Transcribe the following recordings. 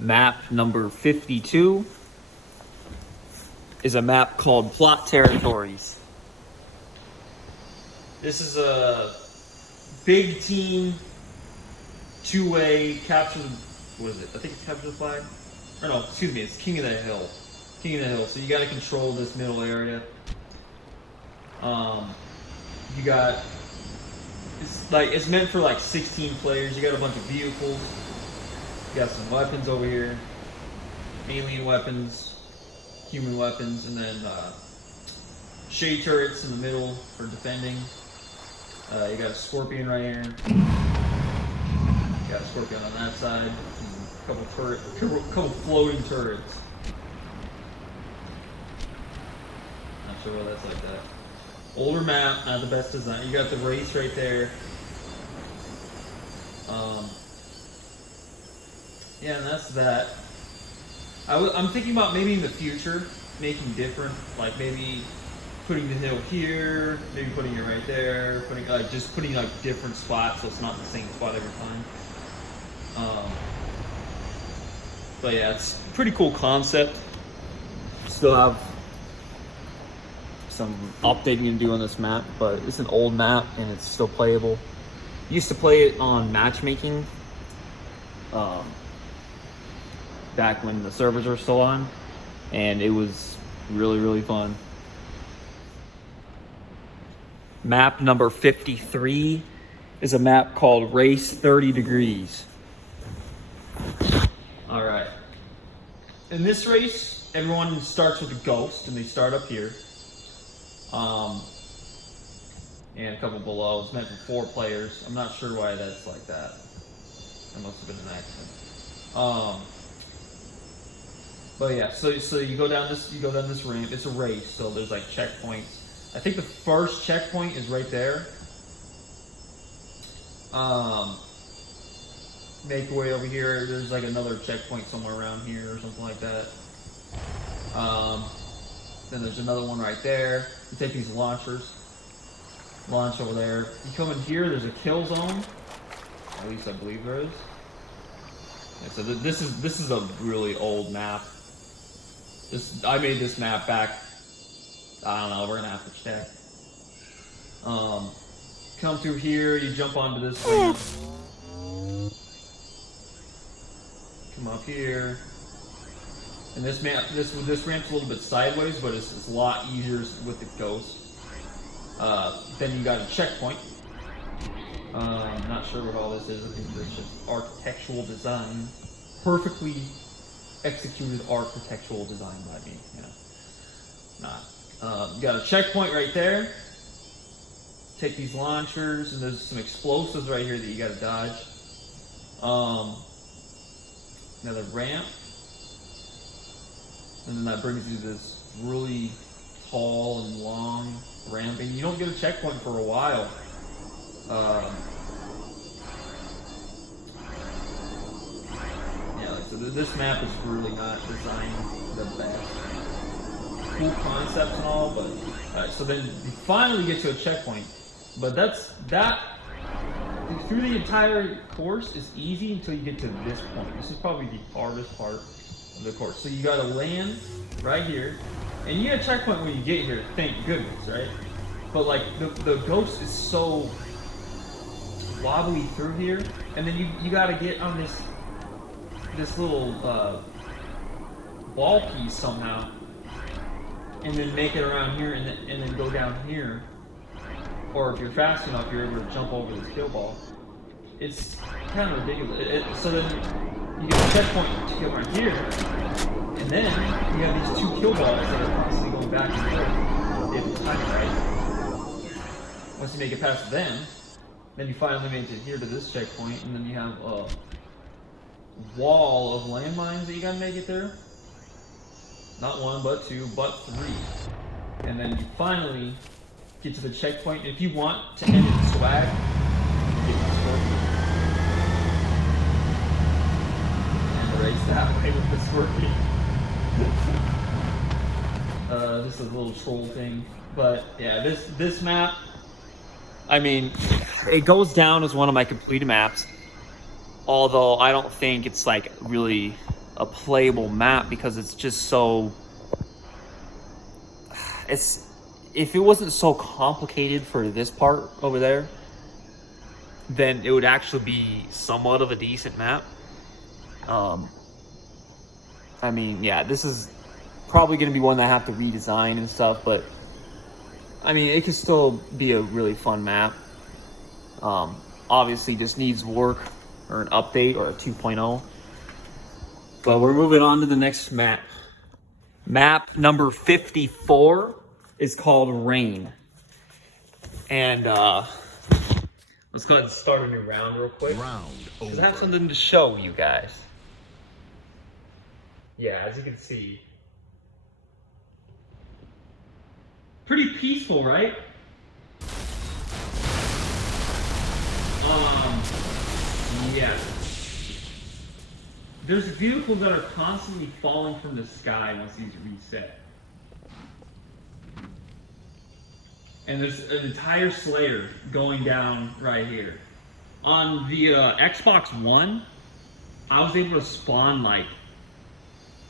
Map number 52 is a map called Plot Territories. This is a big team, two-way capture. What is it? I think it's capture the flag. Or no, excuse me. It's King of the Hill. King of the Hill. So you got to control this middle area. You got. It's meant for like 16 players. You got a bunch of vehicles. You got some weapons over here. Alien weapons, human weapons, and then shade turrets in the middle for defending. You got a scorpion right here. You got a scorpion on that side. And a couple floating turrets. Not sure why that's like that. Older map, not the best design. You got the race right there. Yeah, and that's that. I'm thinking about maybe in the future making different, like maybe putting the hill here, maybe putting it right there, just putting like different spots so it's not the same spot every time. But yeah, it's a pretty cool concept. Still have some updating to do on this map, but it's an old map and it's still playable. Used to play it on matchmaking back when the servers were still on, and it was really fun. Map number 53 is a map called Race 30 Degrees. All right. In this race, everyone starts with a ghost, and they start up here. And a couple below. It's meant for 4 players. I'm not sure why that's like that. That must have been an accident. But yeah, so you go down this ramp. It's a race, so there's like checkpoints. I think the first checkpoint is right there. Make your way over here. There's like another checkpoint somewhere around here or something like that. Then there's another one right there. You take these launchers, launch over there. You come in here. There's a kill zone. At least I believe there is. Yeah, so this is a really old map. I made this map back. I don't know. We're gonna have to check. Come through here. You jump onto this ramp. Come up here. And this ramp's a little bit sideways, but it's a lot easier with the ghost. Then you got a checkpoint. Not sure what all this is. I think this is just architectural design. Perfectly executed architectural design by me. You know, not. You got a checkpoint right there. Take these launchers, and there's some explosives right here that you got to dodge. Another ramp. And then that brings you to this really tall and long ramp, and you don't get a checkpoint for a while. Yeah, so this map is really not designed the best. Cool concepts and all, but alright, so then you finally get to a checkpoint, but that through the entire course is easy until you get to this point. This is probably the hardest part of the course. So you gotta land right here, and you get a checkpoint when you get here, thank goodness, right? But like the ghost is so wobbly through here, and then you gotta get on this little ball piece somehow, and then make it around here, and then go down here. Or if you're fast enough, you're able to jump over this kill ball. It's kind of ridiculous. So then you get a checkpoint to kill right here, and then you have these 2 kill balls that are constantly going back and forth. They have to time it right. Once you make it past them, then you finally make it here to this checkpoint, and then you have a wall of landmines that you gotta make it there. Not 1, but 2, but 3. And then you finally get to the checkpoint. If you want to end it in swag, you get the scorpion. And race that way with the scorpion. Just a little troll thing. But yeah, this map, I mean, it goes down as one of my completed maps. Although I don't think it's like really a playable map because it's just so. If it wasn't so complicated for this part over there, then it would actually be somewhat of a decent map. I mean, yeah, this is probably going to be one that I have to redesign and stuff, but I mean, it could still be a really fun map. Obviously just needs work or an update or a 2.0. But we're moving on to the next map. Map number 54 is called Rain. And let's go ahead and start a new round real quick. Because I have something to show you guys. Yeah, as you can see. Pretty peaceful, right? Yeah. There's vehicles that are constantly falling from the sky once these reset. And there's an entire Slayer going down right here. On the Xbox One, I was able to spawn like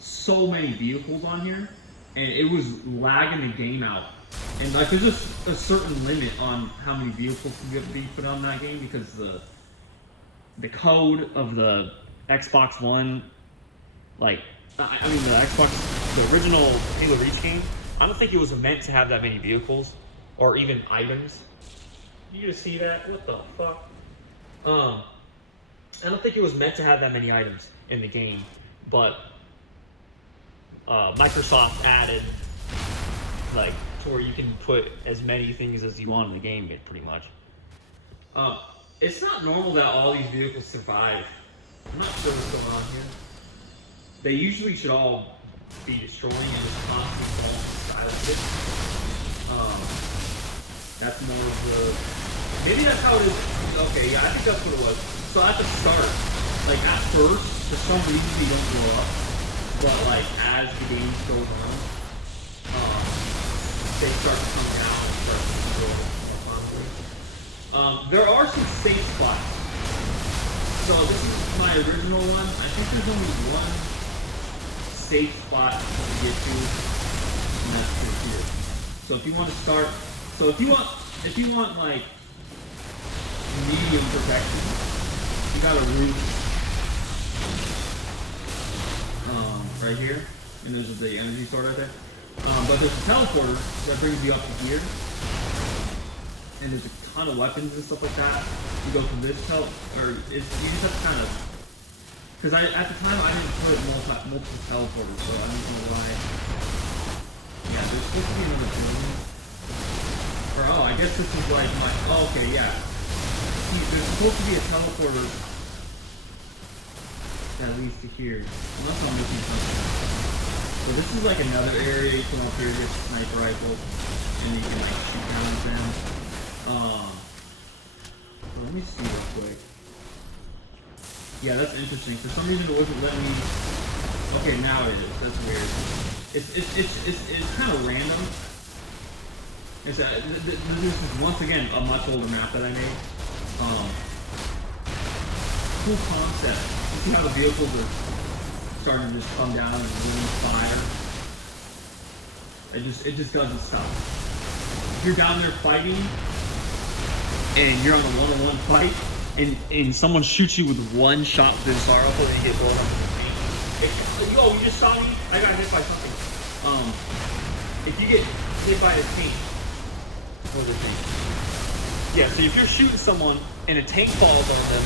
so many vehicles on here, and it was lagging the game out. And like there's just a certain limit on how many vehicles can be put on that game because the code of the Xbox One, like I mean the original Halo Reach game, I don't think it was meant to have that many vehicles or even items. You just see that? What the fuck? I don't think it was meant to have that many items in the game, but Microsoft added like to where you can put as many things as you want in the game, pretty much. It's not normal that all these vehicles survive. I'm not sure what's going on here. They usually should all be destroying and just constantly falling in style of it. That's more of the... Maybe that's how it is. Okay, yeah, I think that's what it was. So at the start, like at first, for some reason they don't blow up. But like as the game goes on, they start to come down and start to go up. There are some safe spots. So this is my original one. I think there's only one safe spot to get to, and that's right here. So if you want to start, if you want like medium protection, you got a roof right here, and there's the energy sword right there. But there's a teleporter that brings you up to here, and there's a ton of weapons and stuff like that. You go from this you just have to kind of, because at the time I didn't put multiple teleporters, so I don't know why. Yeah, there's supposed to be another building. Or oh, I guess this is like my, oh okay, yeah. See, there's supposed to be a teleporter that leads to here, unless I'm missing something. So this is like another area you come up here, get a sniper rifle, and you can like shoot down with them. So let me see real quick. Yeah, that's interesting. For some reason it wasn't letting me. Okay, now it is. That's weird. It's kind of random. This is once again a much older map that I made. Cool concept. You see how the vehicles are starting to just come down and release fire. It just doesn't stop. If you're down there fighting and you're on a one-on-one fight and someone shoots you with one shot with this fire rifle and you get blown up in the paint. Yo, you just saw me? I got hit by something. If you get hit by a tank, what is it? Yeah, so if you're shooting someone and a tank falls on them,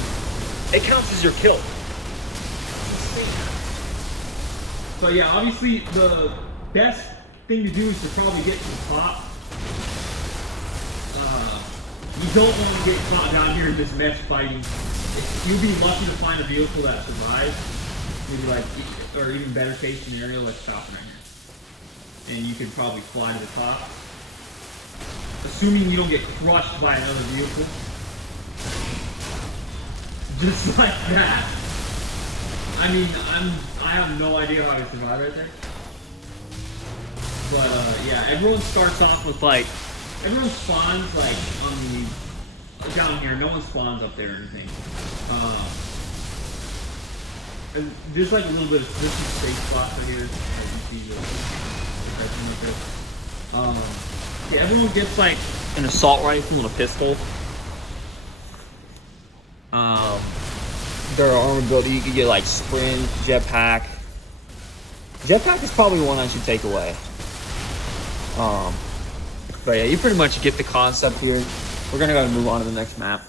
it counts as your kill. So yeah, obviously the best thing to do is to probably get to the top. You don't want to get caught down here in this mess fighting. You'll be lucky to find a vehicle that survives. Maybe like, or even better case scenario, like stopping right here. And you could probably fly to the top. Assuming you don't get crushed by another vehicle. Just like that. I mean, I have no idea how to survive right there. But yeah, everyone starts off with like, everyone spawns like on the, down here, no one spawns up there or anything. There's like a little bit of there's some safe spots right here. As you see yeah, everyone gets like an assault rifle and a pistol. There are armor ability. You could get like sprint, jetpack. Jetpack is probably one I should take away. But yeah, you pretty much get the concept here. We're gonna go ahead and move on to the next map.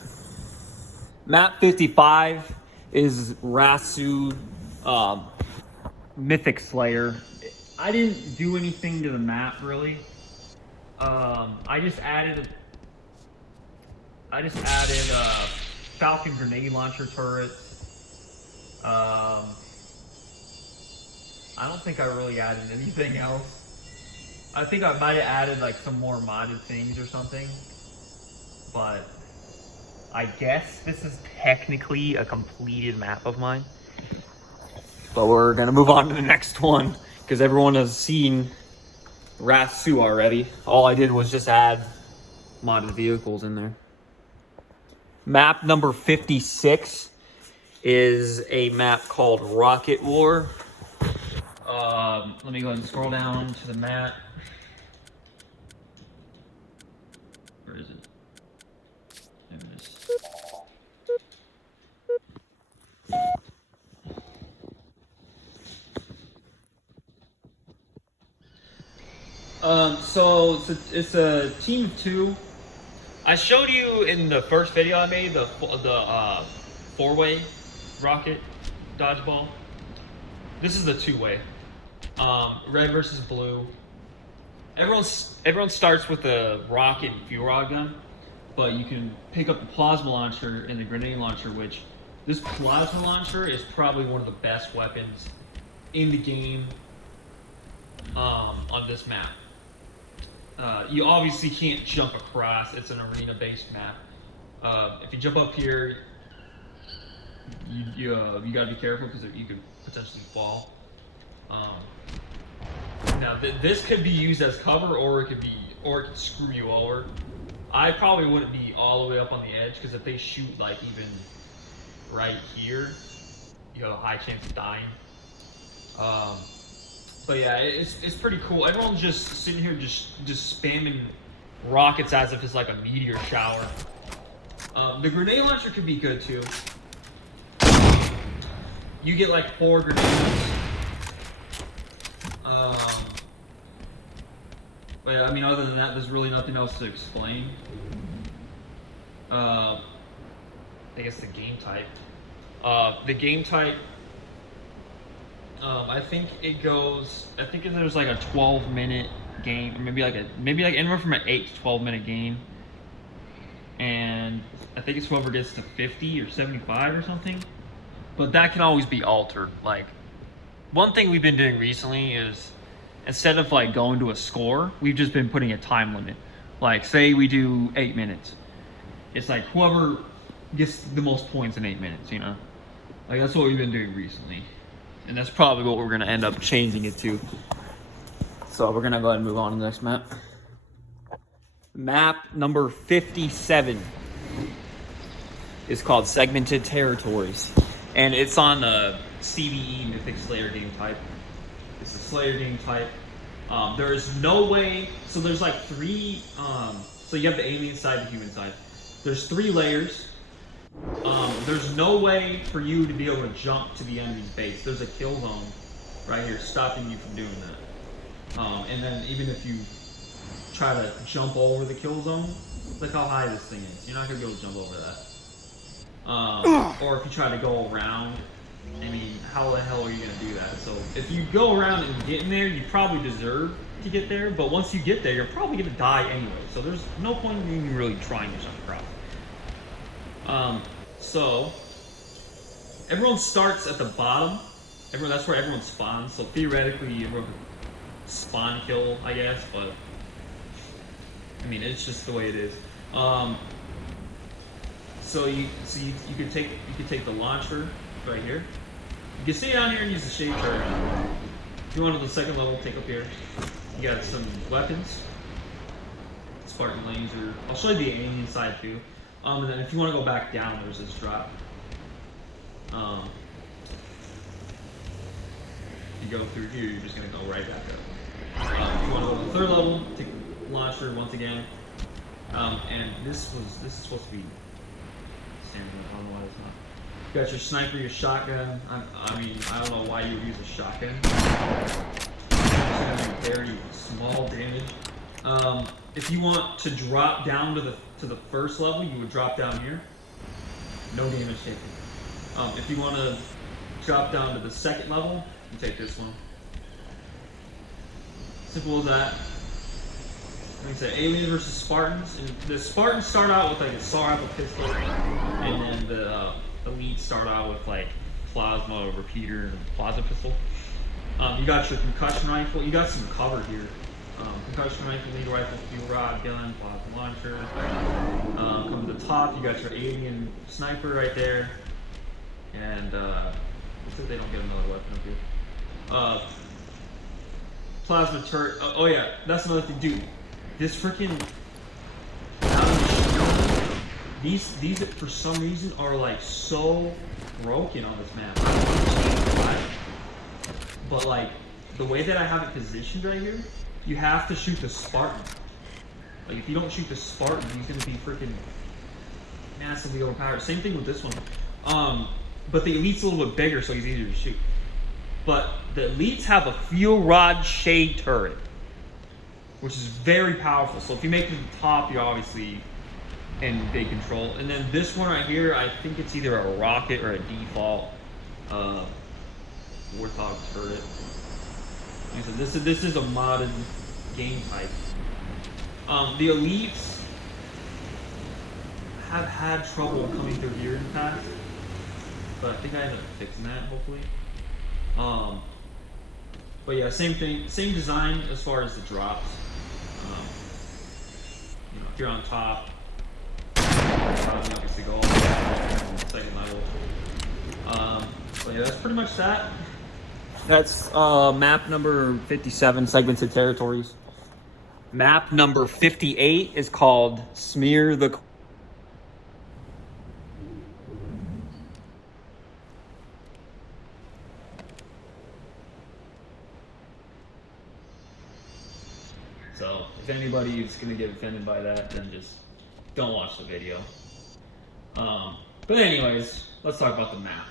Map 55 is Rasu Mythic Slayer. I didn't do anything to the map really. I just added Falcon grenade launcher turret. I don't think I really added anything else. I think I might have added like some more modded things or something, but I guess this is technically a completed map of mine. But we're gonna move on to the next one because everyone has seen Rasu already. All I did was just add modded vehicles in there. Map number 56 is a map called Rocket War. Let me go ahead and scroll down to the map. Where is it? There it is. So it's a team of 2. I showed you in the first video I made the 4-way rocket dodgeball. This is the 2-way. Red versus blue. Everyone starts with a rocket and fuel rod gun, but you can pick up the plasma launcher and the grenade launcher, which this plasma launcher is probably one of the best weapons in the game on this map. You obviously can't jump across. It's an arena-based map. If you jump up here, you gotta be careful because you could potentially fall. Now this could be used as cover, or it could screw you over. I probably wouldn't be all the way up on the edge because if they shoot like even right here, you have a high chance of dying. But yeah, it's pretty cool. Everyone's just sitting here just spamming rockets as if it's like a meteor shower. The grenade launcher could be good too. You get like 4 grenades. But I mean, other than that, there's really nothing else to explain. I guess the game type. The game type. I think there's like a 12-minute game, or maybe like anywhere from an 8 to 12-minute game. And I think it's whoever gets to 50 or 75 or something. But that can always be altered. Like, one thing we've been doing recently is instead of like going to a score, we've just been putting a time limit. Like, say we do 8 minutes. It's like whoever gets the most points in 8 minutes, you know? Like, that's what we've been doing recently. And that's probably what we're going to end up changing it to. So we're going to go ahead and move on to the next map. Map number 57 is called Segmented Territories. And it's on the CVE Mythic Slayer game type. It's a Slayer game type. There is no way... So there's like 3... so you have the alien side, the human side. There's 3 layers. There's no way for you to be able to jump to the enemy's base. There's a kill zone right here stopping you from doing that. And then even if you try to jump over the kill zone, look how high this thing is. You're not going to be able to jump over that. Or if you try to go around, I mean, how the hell are you going to do that? So if you go around and get in there, you probably deserve to get there. But once you get there, you're probably going to die anyway. So there's no point in even really trying to jump across. So everyone starts at the bottom. That's where everyone spawns. So theoretically, everyone could spawn kill, I guess. But I mean, it's just the way it is. So you could take the launcher right here. You can stay down here and use the shade turret. If you want to the second level, take up here. You got some weapons. Spartan laser. I'll show you the alien side too. And then if you want to go back down, there's this drop. you go through here, you're just gonna go right back up. If you want to go to the third level, take the launcher once again. And this is supposed to be standard. I don't know why it's not. You got your sniper, your shotgun. I mean, I don't know why you would use a shotgun. It's gonna be very small damage. If you want to drop down to the first level, you would drop down here. No damage taken. If you want to drop down to the second level, you take this one. Simple as that. Like I said, aliens versus Spartans. And the Spartans start out with like a assault rifle pistol, and then the elites start out with like plasma repeater and plasma pistol. You got your concussion rifle. You got some cover here. Concussion rifle, lead rifle, fuel rod, gun, plasma launcher. Come to the top, you got your alien sniper right there, and looks like they don't get another weapon up here. Plasma turret. Oh yeah, that's another thing, dude. This freaking these for some reason are like so broken on this map. I don't understand why. But like the way that I have it positioned right here, you have to shoot the Spartan. Like if you don't shoot the Spartan, he's gonna be freaking massively overpowered. Same thing with this one. But the elite's a little bit bigger, so he's easier to shoot. But the elites have a fuel rod shade turret, which is very powerful. So if you make it to the top, you're obviously in big control. And then this one right here, I think it's either a rocket or a default Warthog turret. Like I said, this is a modded game type. The elites have had trouble coming through here in the past, but I think I ended up fixing that, hopefully. But yeah, same thing, same design as far as the drops. You know, if you're on top, obviously go all the way to the second level. But yeah, that's pretty much that. That's map number 57, segmented territories. Map number 58 is called Smear the. So if anybody is gonna get offended by that, then just don't watch the video. But anyways, let's talk about the map.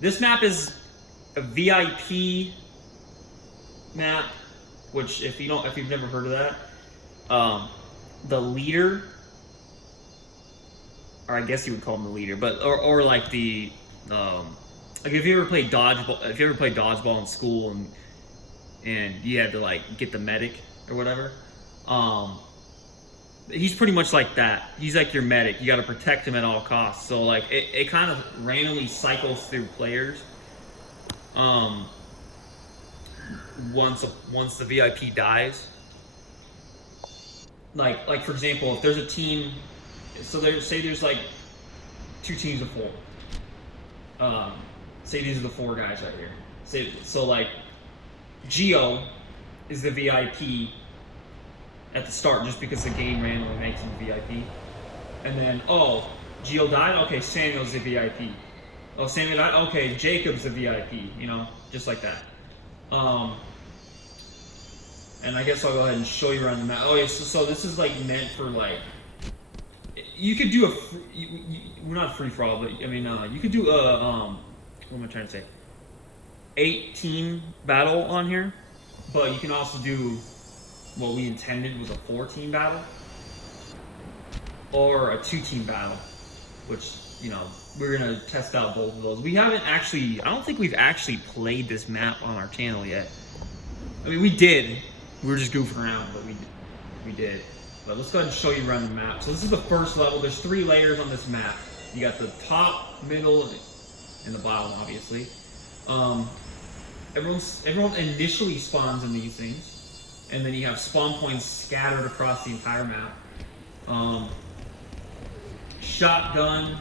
This map is a VIP map, which if you've never heard of that, the leader, or I guess you would call him the leader, but or like the like if you ever played dodgeball in school and you had to like get the medic or whatever, he's pretty much like that. He's like your medic. You got to protect him at all costs. So like it kind of randomly cycles through players. Once the VIP dies, like for example, if there's a team, so there's like 2 teams of 4. Say these are the 4 guys right here. So like Geo is the VIP at the start, just because the game randomly makes him VIP. And then, oh, Geo died? Okay, Samuel's the VIP. Oh, Samuel died? Okay, Jacob's the VIP, you know, just like that. And I guess I'll go ahead and show you around the map. Oh, yeah, so this is like meant for like, you could do we're not free for all, but I mean, you could do what am I trying to say? 8-team battle on here, but you can also do what we intended was a 4-team battle or a 2-team battle, which, you know, we're gonna test out both of those. We haven't actually, I don't think we've actually played this map on our channel yet. I mean, we did. We were just goofing around, but we did. But let's go ahead and show you around the map. So this is the first level. There's 3 layers on this map. You got the top, middle, and the bottom, obviously. Everyone initially spawns in these things, and then you have spawn points scattered across the entire map. Shotgun.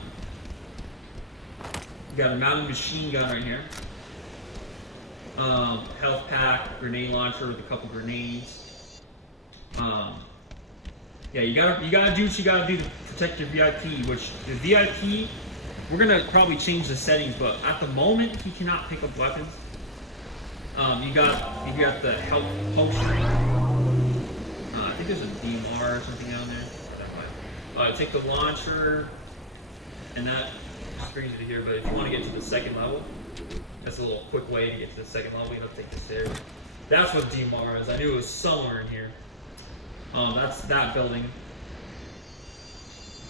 You got a mounted machine gun right here. Health pack, grenade launcher with a couple grenades. Yeah, you gotta do what you gotta do to protect your VIP. Which the VIP, we're gonna probably change the settings, but at the moment he cannot pick up weapons. You got the health potion. I think there's a DMR or something down there. Take the launcher, and that just brings you to here. But if you want to get to the second level, that's a little quick way to get to the second level. You have to take the stairs. That's what DMR is. I knew it was somewhere in here. That's that building.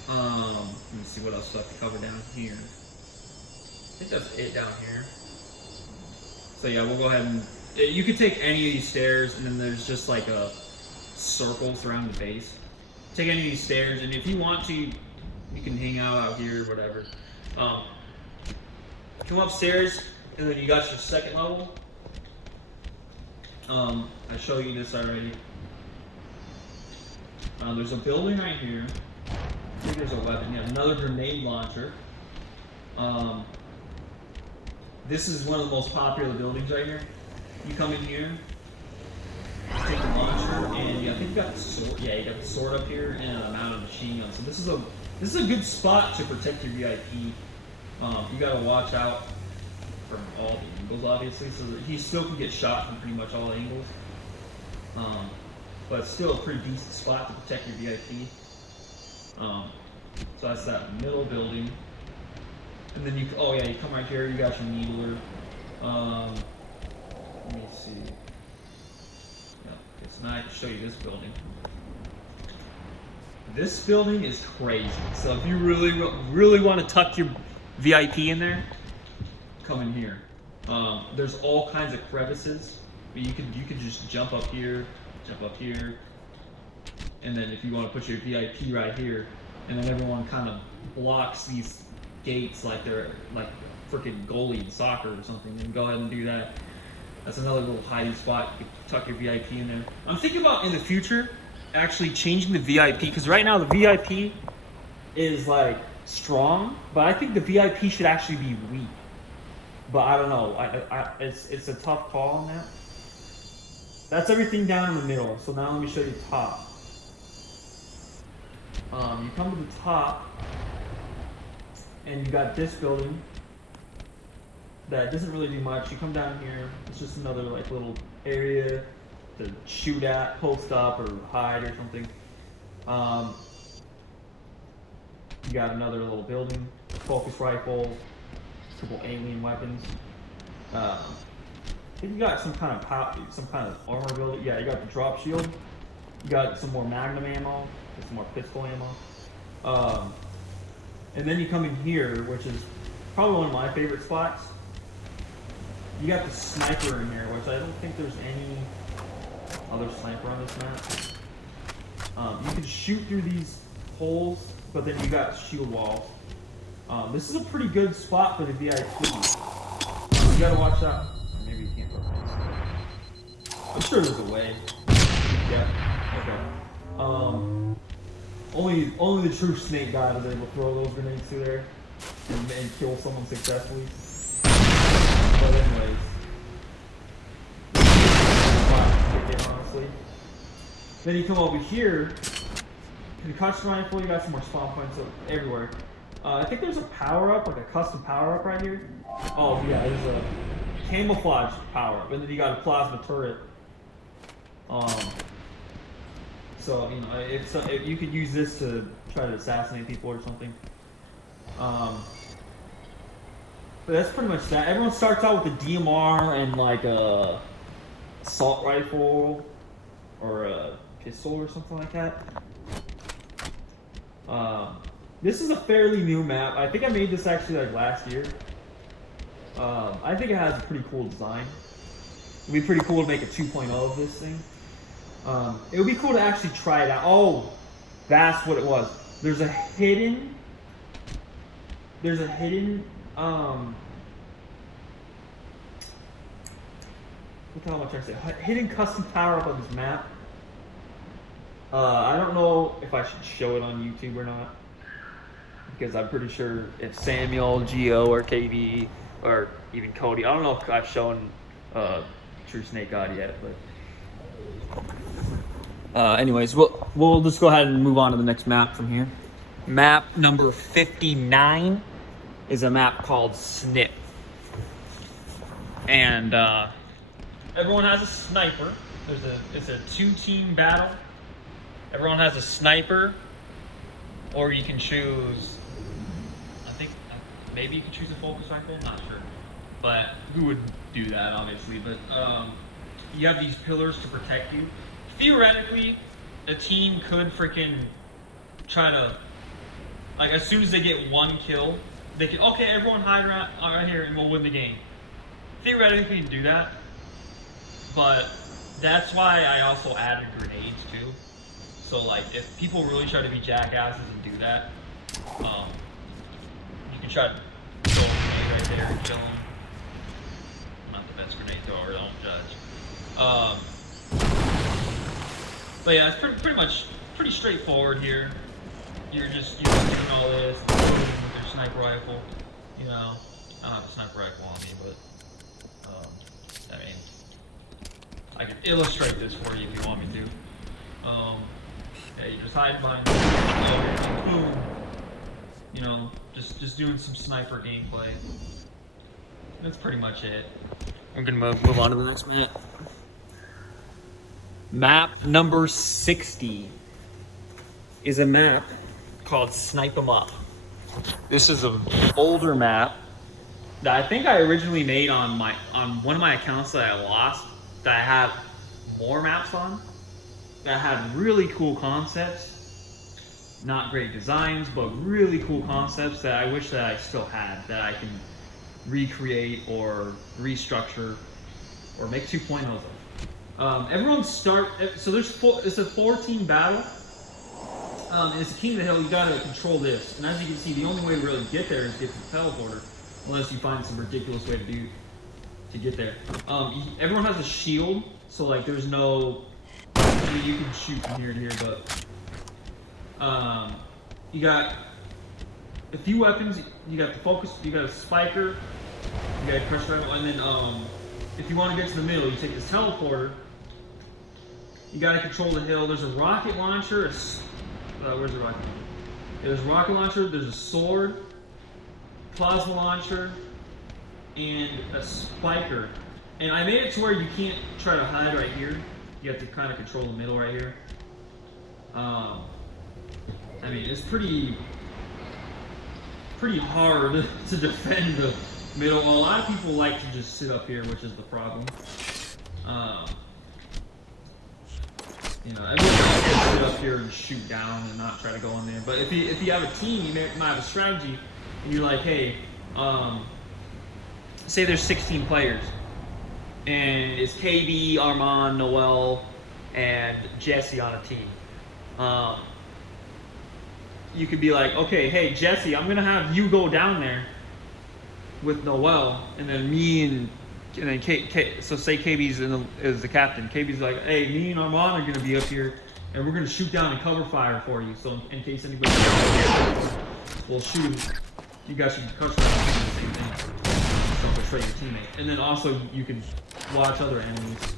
Let me see what else I have to cover down here. I think that's it down here. So yeah, we'll go ahead and you could take any of these stairs, and then there's just like a circle surrounding the base. Take any of these stairs, and if you want to, you can hang out here, whatever. Come upstairs, and then you got your second level. I showed you this already. There's a building right here. I think there's a weapon. Yeah, another grenade launcher. This is one of the most popular buildings right here. You come in here, take the launcher, and yeah, I think you got the sword. Yeah, you got the sword up here and a mounted machine gun. So this is a good spot to protect your VIP. You gotta watch out from all the angles, obviously. So that he still can get shot from pretty much all angles. But it's still a pretty decent spot to protect your VIP. So that's that middle building. And then you come right here, you got your needler. Let me see. Yeah, okay, so now I can show you this building. This building is crazy. So if you really want to tuck your VIP in there, come in here. There's all kinds of crevices, but you could just jump up here, and then if you want to put your VIP right here, and then everyone kind of blocks these gates like they're like freaking goalie in soccer or something, then go ahead and do that. That's another little hiding spot. You can tuck your VIP in there. I'm thinking about in the future actually changing the VIP, because right now the VIP is like strong, but I think the VIP should actually be weak. But I don't know. It's a tough call on that. That's everything down in the middle. So now let me show you the top. You come to the top, and you got this building that doesn't really do much. You come down here. It's just another like little area to shoot at, post up, or hide or something. You got another little building, focus rifle, a couple alien weapons. I think you got some kind of armor building. Yeah, you got the drop shield. You got some more magnum ammo, some more pistol ammo. And then you come in here, which is probably one of my favorite spots. You got the sniper in here, which I don't think there's any other sniper on this map. You can shoot through these holes, but then you got shield walls. This is a pretty good spot for the VIP. You gotta watch out. Maybe you can't throw things. I'm sure there's a way. Yeah. Okay. Only the true snake guy was able to throw those grenades through there and kill someone successfully. But anyways, honestly. Then you come over here. The custom rifle, you got some more spawn points everywhere. I think there's a power up, like a custom power up right here. Oh yeah, there's a camouflage power up, and then you got a plasma turret. So you know, if you could use this to try to assassinate people or something. But that's pretty much that. Everyone starts out with a DMR and like a assault rifle or a pistol or something like that. This is a fairly new map. I think I made this actually like last year. I think it has a pretty cool design. It'd be pretty cool to make a 2.0 of this thing. It would be cool to actually try it out. Oh, that's what it was. There's a hidden. What the hell am I trying to say? Hidden custom power up on this map. I don't know if I should show it on YouTube or not, because I'm pretty sure if Samuel, Geo, or KB, or even Cody, I don't know if I've shown True Snake God yet, but anyways, we'll just go ahead and move on to the next map from here. Map number 59 is a map called Snip, and everyone has a sniper. It's a 2-team battle. Everyone has a sniper, or you can choose. I think maybe you can choose a focus rifle. Not sure, but who would do that, obviously? But you have these pillars to protect you. Theoretically, a team could freaking try to, like, as soon as they get one kill, they can, okay, everyone hide right here and we'll win the game. Theoretically, you can do that, but that's why I also added grenades too. So like, if people really try to be jackasses and do that, you can try to throw a grenade right there and kill them. I'm not the best grenade thrower, don't judge. But yeah, it's pretty much pretty straightforward here. You're doing all this with your sniper rifle. You know, I don't have a sniper rifle on me, but I mean, I can illustrate this for you if you want me to. Yeah, you just hide behind boom. You know, just doing some sniper gameplay. That's pretty much it. I'm gonna move on to the next minute. Map number 60 is a map called Snipe 'em Up. This is an older map that I think I originally made on one of my accounts that I lost, that I have more maps on, that had really cool concepts. Not great designs, but really cool concepts that I wish that I still had, that I can recreate or restructure or make 2.0s of. Everyone start, so it's a 4-team battle. It's a king of the hill. You gotta control this, and as you can see, the only way to really get there is get to the teleporter, unless you find some ridiculous way to get there. Everyone has a shield, so like there's no, you can shoot from here to here, but you got a few weapons. You got the focus, you got a spiker, you got a pressure rifle, and then if you want to get to the middle, you take this teleporter. You got to control the hill. There's a rocket launcher. Where's the rocket? Yeah, there's a rocket launcher. There's a sword, plasma launcher, and a spiker. And I made it to where you can't try to hide right here. You have to kind of control the middle right here. I mean, it's pretty hard to defend the middle. A lot of people like to just sit up here, which is the problem. You know, everyone else can sit up here and shoot down and not try to go in there. But if you have a team, you might have a strategy, and you're like, hey, say there's 16 players, and it's KB, Armand, Noel, and Jesse on a team. You could be like, okay, hey Jesse, I'm gonna have you go down there with Noel, and then me and then so say KB's is the captain. KB's like, hey, me and Armand are gonna be up here, and we're gonna shoot down and cover fire for you. So in case anybody will shoot, you guys should cover fire the same thing. Don't betray your teammate. And then also you can watch other enemies.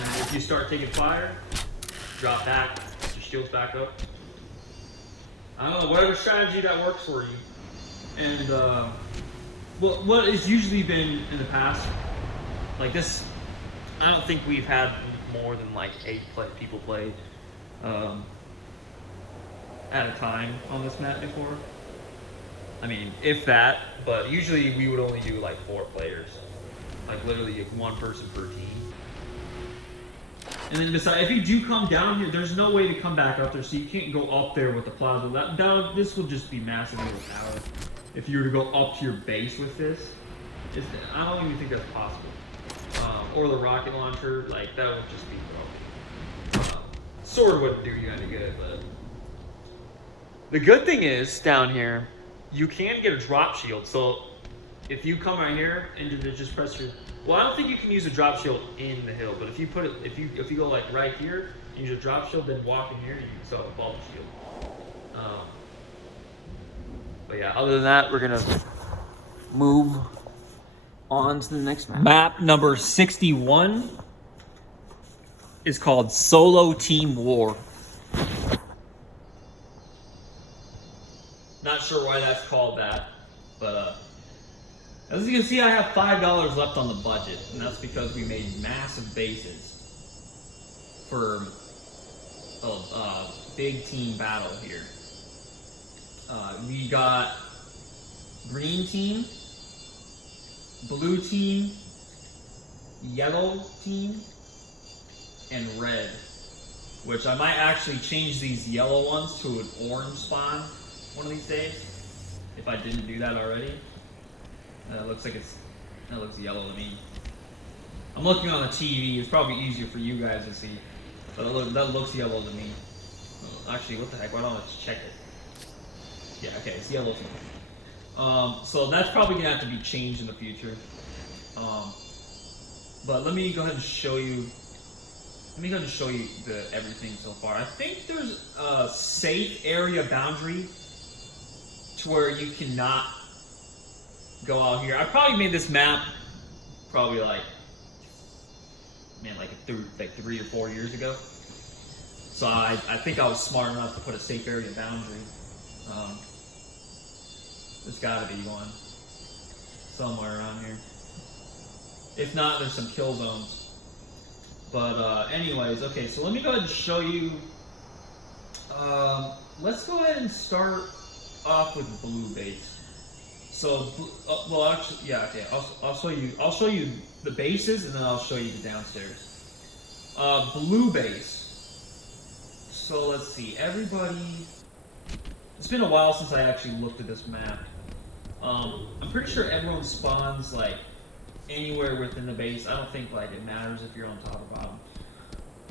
And if you start taking fire, drop back, put your shields back up. I don't know, whatever strategy that works for you. And well, what has usually been in the past, like this, I don't think we've had more than like 8 people play at a time on this map before. I mean, if that, but usually we would only do like 4 players, like literally 1 person per team. And then besides, if you do come down here, there's no way to come back up there, so you can't go up there with the plasma. This will just be massively overpowered. If you were to go up to your base with this, I don't even think that's possible. Or the rocket launcher, like that would just be broken. Sword wouldn't do you any good, but the good thing is down here, you can get a drop shield. So if you come right here and just press your, well, I don't think you can use a drop shield in the hill, but if you put it, if you go like right here, and use a drop shield, then walk in here, you can still have a bubble shield. But yeah, other than that, we're gonna move on to the next map. Map number 61 is called Solo Team War. Not sure why that's called that, but As you can see, I have $5 left on the budget, and that's because we made massive bases for a big team battle here. We got green team, blue team, yellow team, and red. Which I might actually change these yellow ones to an orange spawn one of these days, if I didn't do that already. That looks yellow to me. I'm looking on the TV. It's probably easier for you guys to see, but that looks yellow to me. Oh, actually, what the heck? Why don't I just check it? Yeah, okay, it's yellow to me. So that's probably gonna have to be changed in the future. But let me go ahead and show you. Let me go ahead and show you everything so far. I think there's a safe area boundary to where you cannot go out here. I probably made this map probably like 3 or 4 years ago. So I think I was smart enough to put a safe area boundary. There's got to be one somewhere around here. If not, there's some kill zones. But anyways, okay, so let me go ahead and show you. Let's go ahead and start off with blue base. So, well, actually, yeah, okay. I'll show you. I'll show you the bases, and then I'll show you the downstairs. Blue base. So let's see. Everybody. It's been a while since I actually looked at this map. I'm pretty sure everyone spawns like anywhere within the base. I don't think like it matters if you're on top or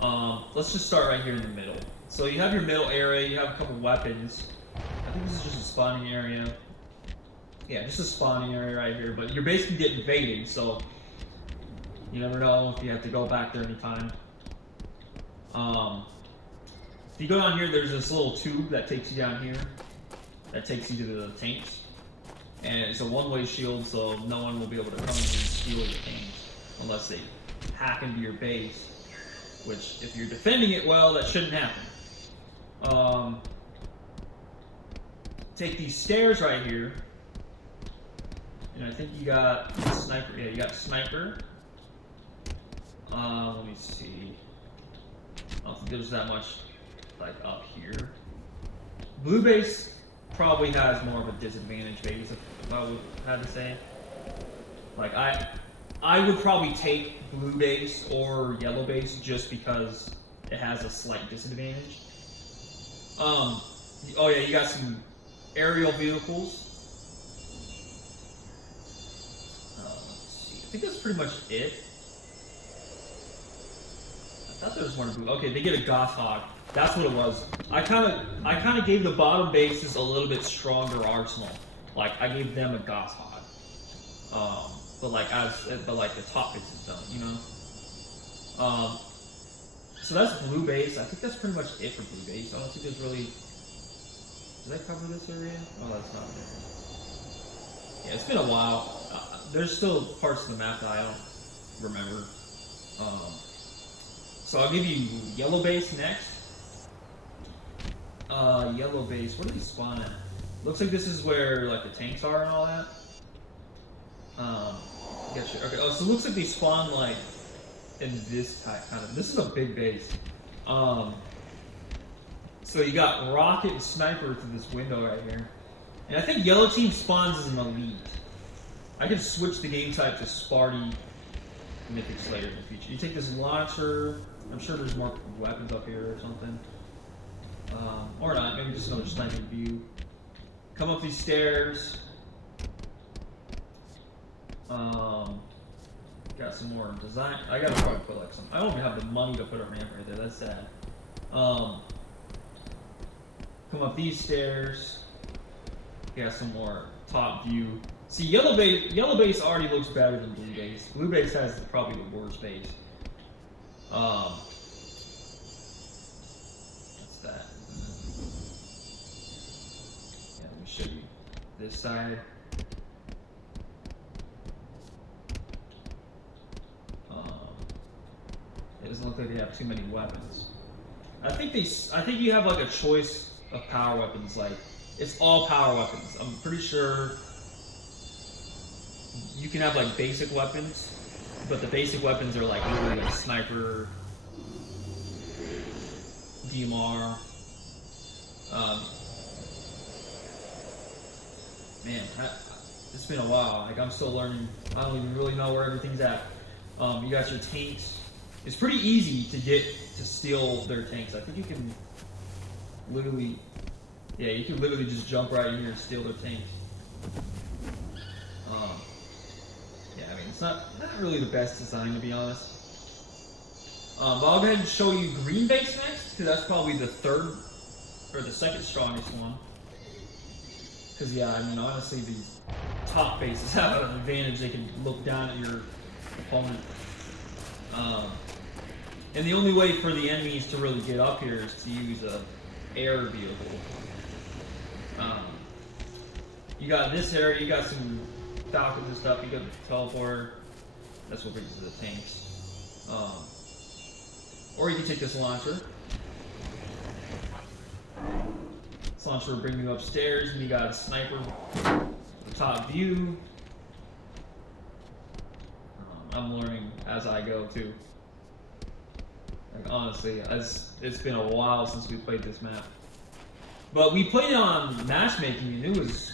bottom. Let's just start right here in the middle. So you have your middle area. You have a couple weapons. I think this is just a spawning area. Yeah, just a spawning area right here. But your base can get invaded, so you never know if you have to go back there anytime. If you go down here, there's this little tube that takes you down here. That takes you to the tanks. And it's a one-way shield, so no one will be able to come in and steal your tanks unless they hack into your base. Which, if you're defending it well, that shouldn't happen. Take these stairs right here. And I think you got sniper. Yeah, you got sniper. Let me see. I don't think there's that much like up here. Blue base probably has more of a disadvantage base, if I would have to say. Like I would probably take blue base or yellow base just because it has a slight disadvantage. Oh yeah, you got some aerial vehicles. Let's see. I think that's pretty much it. I thought there was more blue. Okay, they get a goth hog. That's what it was. I kind of gave the bottom bases a little bit stronger arsenal. Like I gave them a goth hog. But like the top bases don't, you know. So that's blue base. I think that's pretty much it for blue base. I don't think there's really. Did I cover this area? Oh, that's not there. Yeah, it's been a while. There's still parts of the map that I don't remember. So I'll give you yellow base next. Yellow base. Where do we spawn at? Looks like this is where like the tanks are and all that. Okay. Oh, so it looks like they spawn like in this type kind of. This is a big base. So you got Rocket and Sniper through this window right here, and I think yellow team spawns as an elite. I can switch the game type to Sparty Mythic Slayer in the future. You take this launcher. I'm sure there's more weapons up here or something. Or not, maybe just another sniping view. Come up these stairs. Got some more design. I gotta probably put like some. I don't even have the money to put a ramp right there. That's sad. Come up these stairs. Got some more top view. See, yellow base already looks better than blue base. Blue base has probably the worst base. What's that? Yeah, let me show you this side. It doesn't look like they have too many weapons. I think you have like a choice of power weapons. Like it's all power weapons. I'm pretty sure you can have like basic weapons, but the basic weapons are like literally like sniper, DMR. Man, it's been a while. Like I'm still learning. I don't even really know where everything's at. You got your tanks. It's pretty easy to steal their tanks. I think you can literally, yeah, you can literally just jump right in here and steal their tanks. Yeah, I mean it's not really the best design to be honest. But I'll go ahead and show you green base next because that's probably the third or the second strongest one. Because yeah, I mean honestly these top bases have an advantage. They can look down at your opponent. And the only way for the enemies to really get up here is to use a air vehicle. You got this area, you got some falcons and stuff, you got the teleporter. That's what brings the tanks. Or you can take this launcher. This launcher will bring you upstairs, and you got a sniper, the top view. I'm learning as I go too. Like honestly, it's been a while since we played this map. But we played it on matchmaking, and it was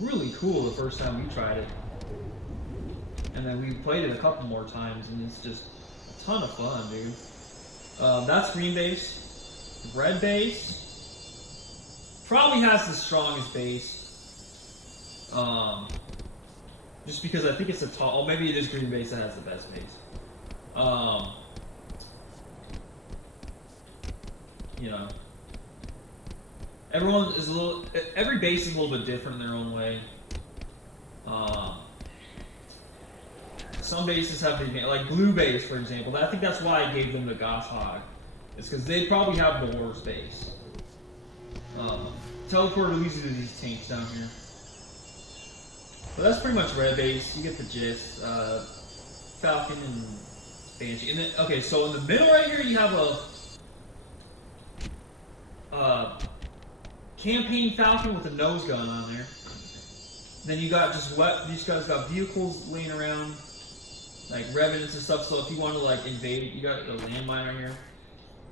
really cool the first time we tried it. And then we played it a couple more times, and it's just a ton of fun, dude. That's green base. Red base probably has the strongest base. Just because I think it's a tall. Oh, maybe it is green base that has the best base. You know, everyone is every base is a little bit different in their own way. Some bases have the like blue base, for example. I think that's why I gave them the Goshawk. It's because they probably have the worst base. Teleporter leads you to these tanks down here. But that's pretty much red base. You get the gist. Falcon and Banshee. And then, okay, so in the middle right here, you have a campaign Falcon with a nose gun on there. Then you got these guys got vehicles laying around, like revenants and stuff. So if you want to like invade, you got a landmine right here.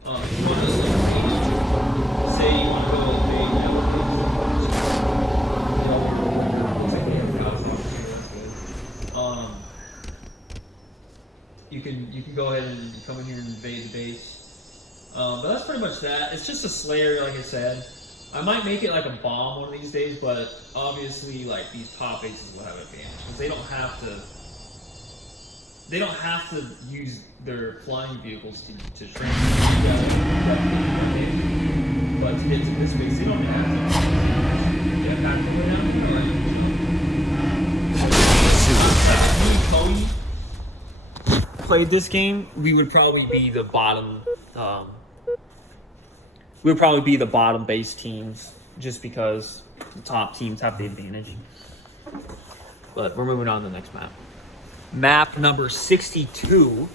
If you want to like say you want to go invade, you can go ahead and come in here and invade the base. But that's pretty much that. It's just a Slayer, like I said. I might make it like a bomb one of these days, but obviously, like these top bases will have an advantage because they don't have to use their flying vehicles to train. But to get to this base, they don't have to. Yeah, back to go down. Cody played this game, we would probably be the bottom. We would probably be the bottom base teams, just because the top teams have the advantage. But we're moving on to the next map. Map number 62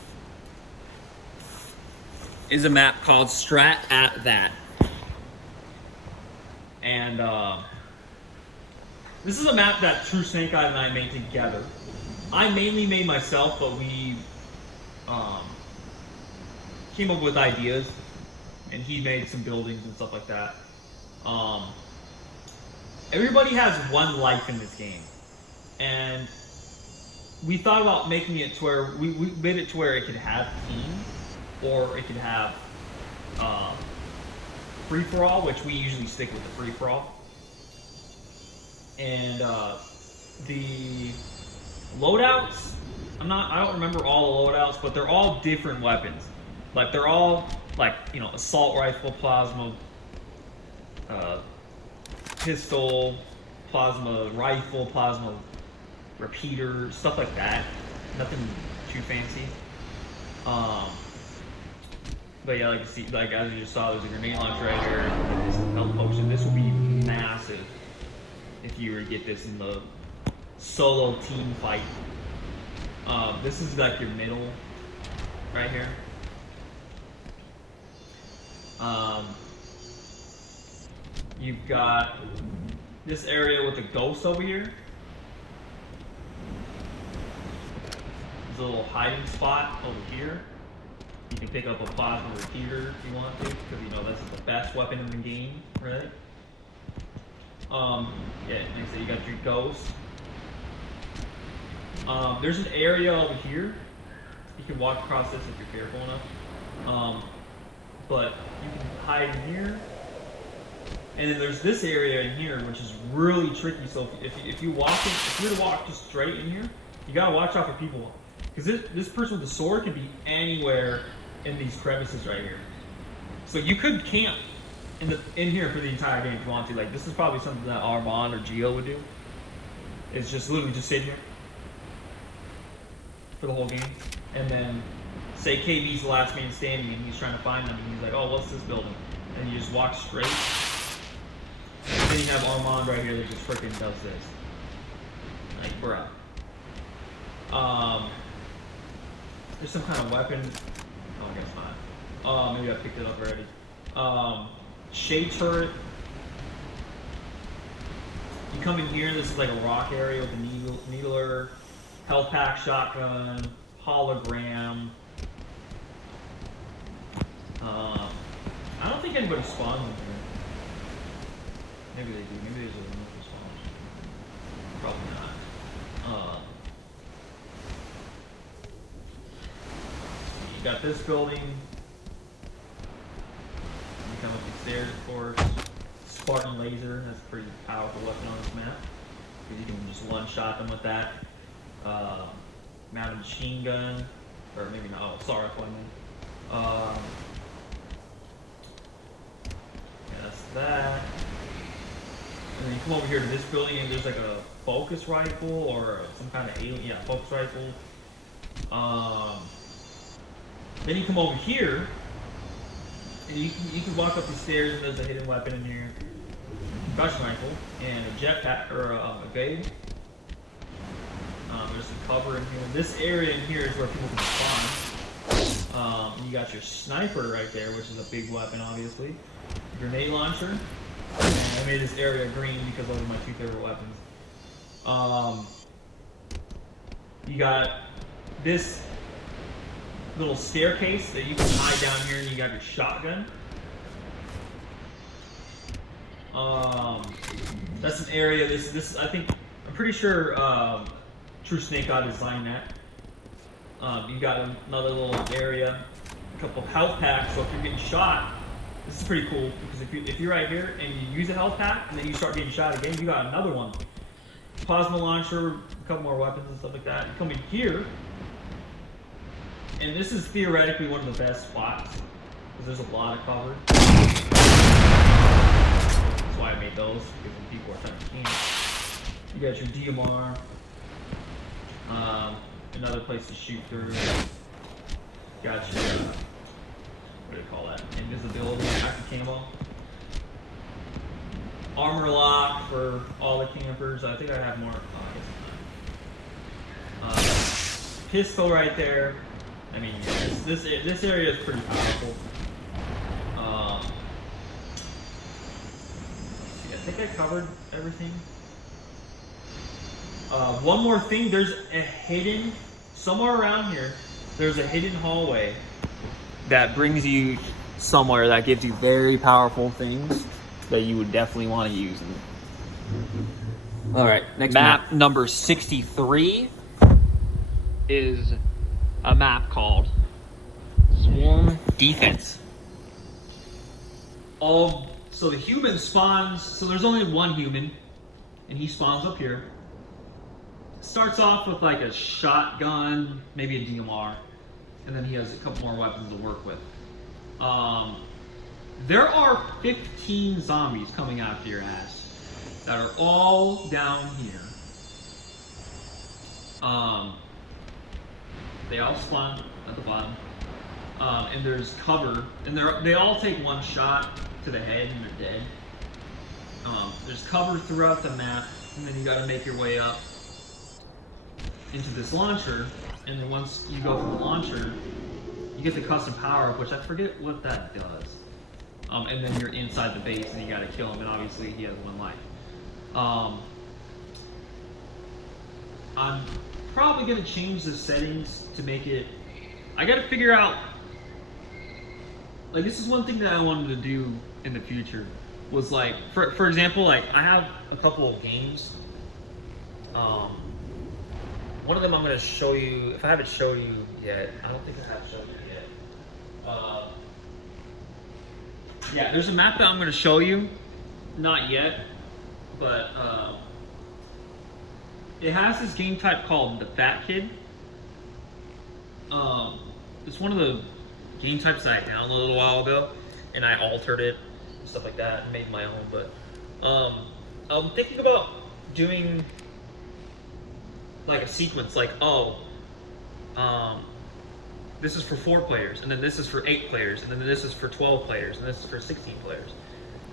is a map called Strat At That, and this is a map that True Snake Eye and I made together. I mainly made myself, but we came up with ideas, and he made some buildings and stuff like that. Everybody has one life in this game, and we thought about making it to where we made it to where it could have teams, or it could have free for all, which we usually stick with the free for all. And the loadouts, I don't remember all the loadouts, but they're all different weapons. Like they're all like, you know, assault rifle, plasma, pistol, plasma rifle, plasma repeater, stuff like that. Nothing too fancy. But yeah, like you see, like as you just saw, there's a grenade launcher right here, and this health potion. This would be massive if you were to get this in the solo team fight. This is like your middle right here. You've got this area with the ghost over here. There's a little hiding spot over here. You can pick up a plasma repeater if you want to, because you know that's the best weapon in the game, right? Yeah, like I said, you got your ghost. There's an area over here. You can walk across this if you're careful enough. But you can hide in here. And then there's this area in here, which is really tricky. So if you were to walk just straight in here, you gotta watch out for people, because this person with the sword can be anywhere in these crevices right here. So you could camp in here for the entire game if you want to. Like, this is probably something that Armand or Geo would do. It's just literally just sit here for the whole game, and then say KB's the last man standing and he's trying to find them, and he's like, oh, what's this building? And you just walk straight. And then you have Armand right here that just freaking does this. Like, bruh. There's some kind of weapon. Oh, I guess not. Maybe I picked it up already. Shade turret. You come in here, this is like a rock area with a needler, health pack, shotgun, hologram. I don't think anybody spawns in here. Maybe they do. Maybe there's a removal spawn. Probably not. You got this building. You come up the stairs, of course. Spartan laser. That's a pretty powerful weapon on this map, because you can just one-shot them with that. Mounted machine gun, or maybe not. Oh, sorry, that's what I meant. Yeah, that's that. And then you come over here to this building, and there's like a focus rifle or some kind of alien. Yeah, focus rifle. Then you come over here, and you can walk up the stairs, and there's a hidden weapon in here. Concussion rifle and a jetpack or a grenade. There's some cover in here. This area in here is where people can spawn. You got your sniper right there, which is a big weapon, obviously. Grenade launcher. And I made this area green because those are my two favorite weapons. You got this little staircase that you can hide down here, and you got your shotgun. That's an area. This I think I'm pretty sure True Snake God designed that. You got another little area, a couple of health packs. So if you're getting shot, this is pretty cool, because if you're right here and you use a health pack and then you start getting shot again, you got another one. Plasma launcher, a couple more weapons and stuff like that. You come in here, and this is theoretically one of the best spots, because there's a lot of cover. That's why I made those, because when people are trying to camp. You got your DMR, another place to shoot through. Got your, what do you call that? Invisibility, active camo. Armor lock for all the campers. I think I have more. Pistol right there. I mean, this area is pretty powerful. I think I covered everything. One more thing, there's a hidden, somewhere around here, there's a hidden hallway that brings you somewhere that gives you very powerful things that you would definitely want to use. All right, next Map number 63 is a map called Swarm Defense. So the human spawns, so there's only one human, and he spawns up here. Starts off with like a shotgun, maybe a DMR, and then he has a couple more weapons to work with. There are 15 zombies coming after your ass that are all down here. They all spawn at the bottom, and there's cover, and they all take one shot to the head and they're dead. There's cover throughout the map, and then you got to make your way up into this launcher, and then once you go from the launcher, you get the custom power up, which I forget what that does. And then you're inside the base, and you got to kill him, and obviously he has one life. I'm probably gonna change the settings to make it. I gotta figure out. Like, this is one thing that I wanted to do in the future. Was like, for example, like I have a couple of games. One of them I'm gonna show you. If I haven't showed you yet, I don't think I have showed you yet. Yeah, there's a map that I'm gonna show you. Not yet, but it has this game type called the Fat Kid. It's one of the game types that I downloaded a little while ago, and I altered it and stuff like that and made my own. But I'm thinking about doing like a sequence, like this is for 4 players, and then this is for 8 players, and then this is for 12 players, and this is for 16 players,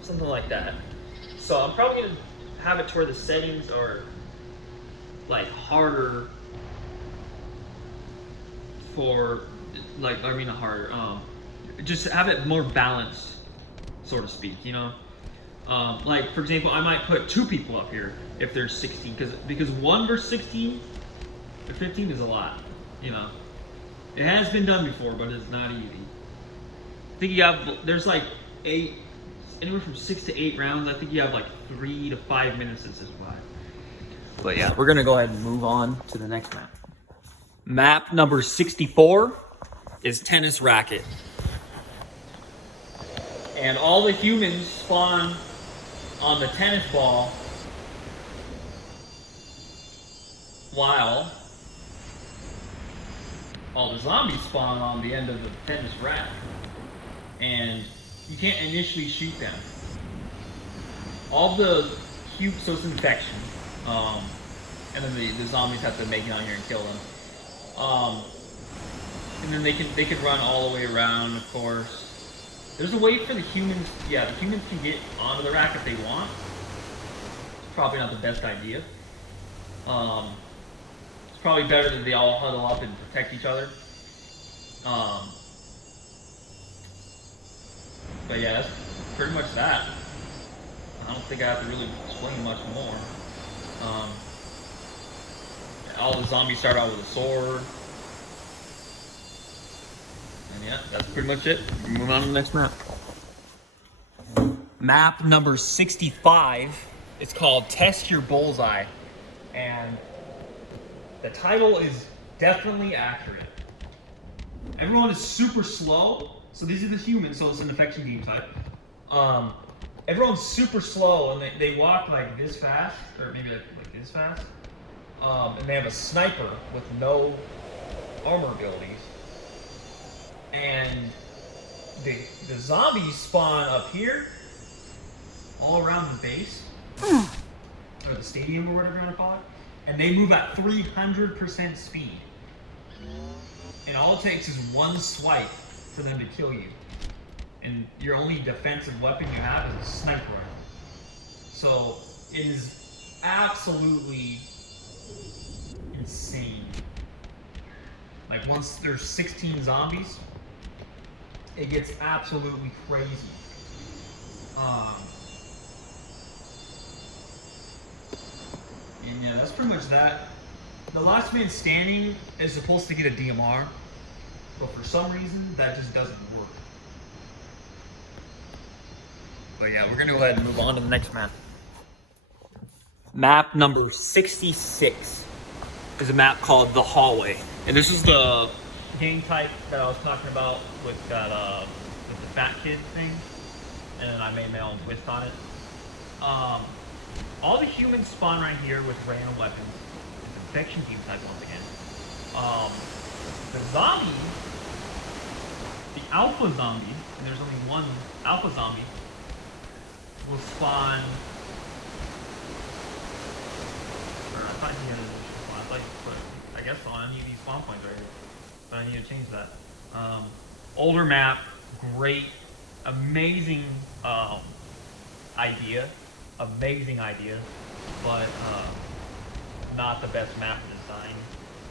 something like that. So I'm probably gonna have it to where the settings are like harder for like, I mean not harder, just have it more balanced, so to speak, you know. Like, for example, I might put 2 people up here if there's 16, because 1 versus 16 or 15 is a lot, you know. It has been done before, but it's not easy. I think you have, there's like 8, anywhere from 6 to 8 rounds. I think you have like 3 to 5 minutes to survive. But yeah, we're gonna go ahead and move on to the next map. Map number 64 is Tennis Racket. And all the humans spawn on the tennis ball while all the zombies spawn on the end of the tennis rack. And you can't initially shoot them. All the so it's infection. And then the zombies have to make it on here and kill them. And then they can run all the way around, of course. There's a way for the humans, yeah, the humans can get onto the rack if they want. It's probably not the best idea. It's probably better that they all huddle up and protect each other. But yeah, that's pretty much that. I don't think I have to really explain much more. All the zombies start out with a sword. And yeah, that's pretty much it. Move on to the next map. Map number 65. It's called Test Your Bullseye. And the title is definitely accurate. Everyone is super slow. So these are the humans, so it's an infection game type. Everyone's super slow, and they walk like this fast, or maybe like this fast. And they have a sniper with no armor abilities. And the zombies spawn up here, all around the base, or the stadium, or whatever you want to call it. And they move at 300% speed. And all it takes is one swipe for them to kill you. And your only defensive weapon you have is a sniper rifle. So it is absolutely insane. Like, once there's 16 zombies, it gets absolutely crazy. And yeah, that's pretty much that. The last man standing is supposed to get a DMR, but for some reason that just doesn't work. But yeah, we're gonna go ahead and move on to the next map. Map number 66 is a map called The Hallway. And this is the game type that I was talking about with that with the Fat Kid thing. And then I made my own twist on it. All the humans spawn right here with random weapons. It's infection team type once again. The zombie, the alpha zombie, and there's only one alpha zombie, will spawn. Or I thought he had a spawn. I thought he put, I guess, on any of these spawn points right here. But I need to change that. Older map, great, amazing idea. Amazing idea, but not the best map design,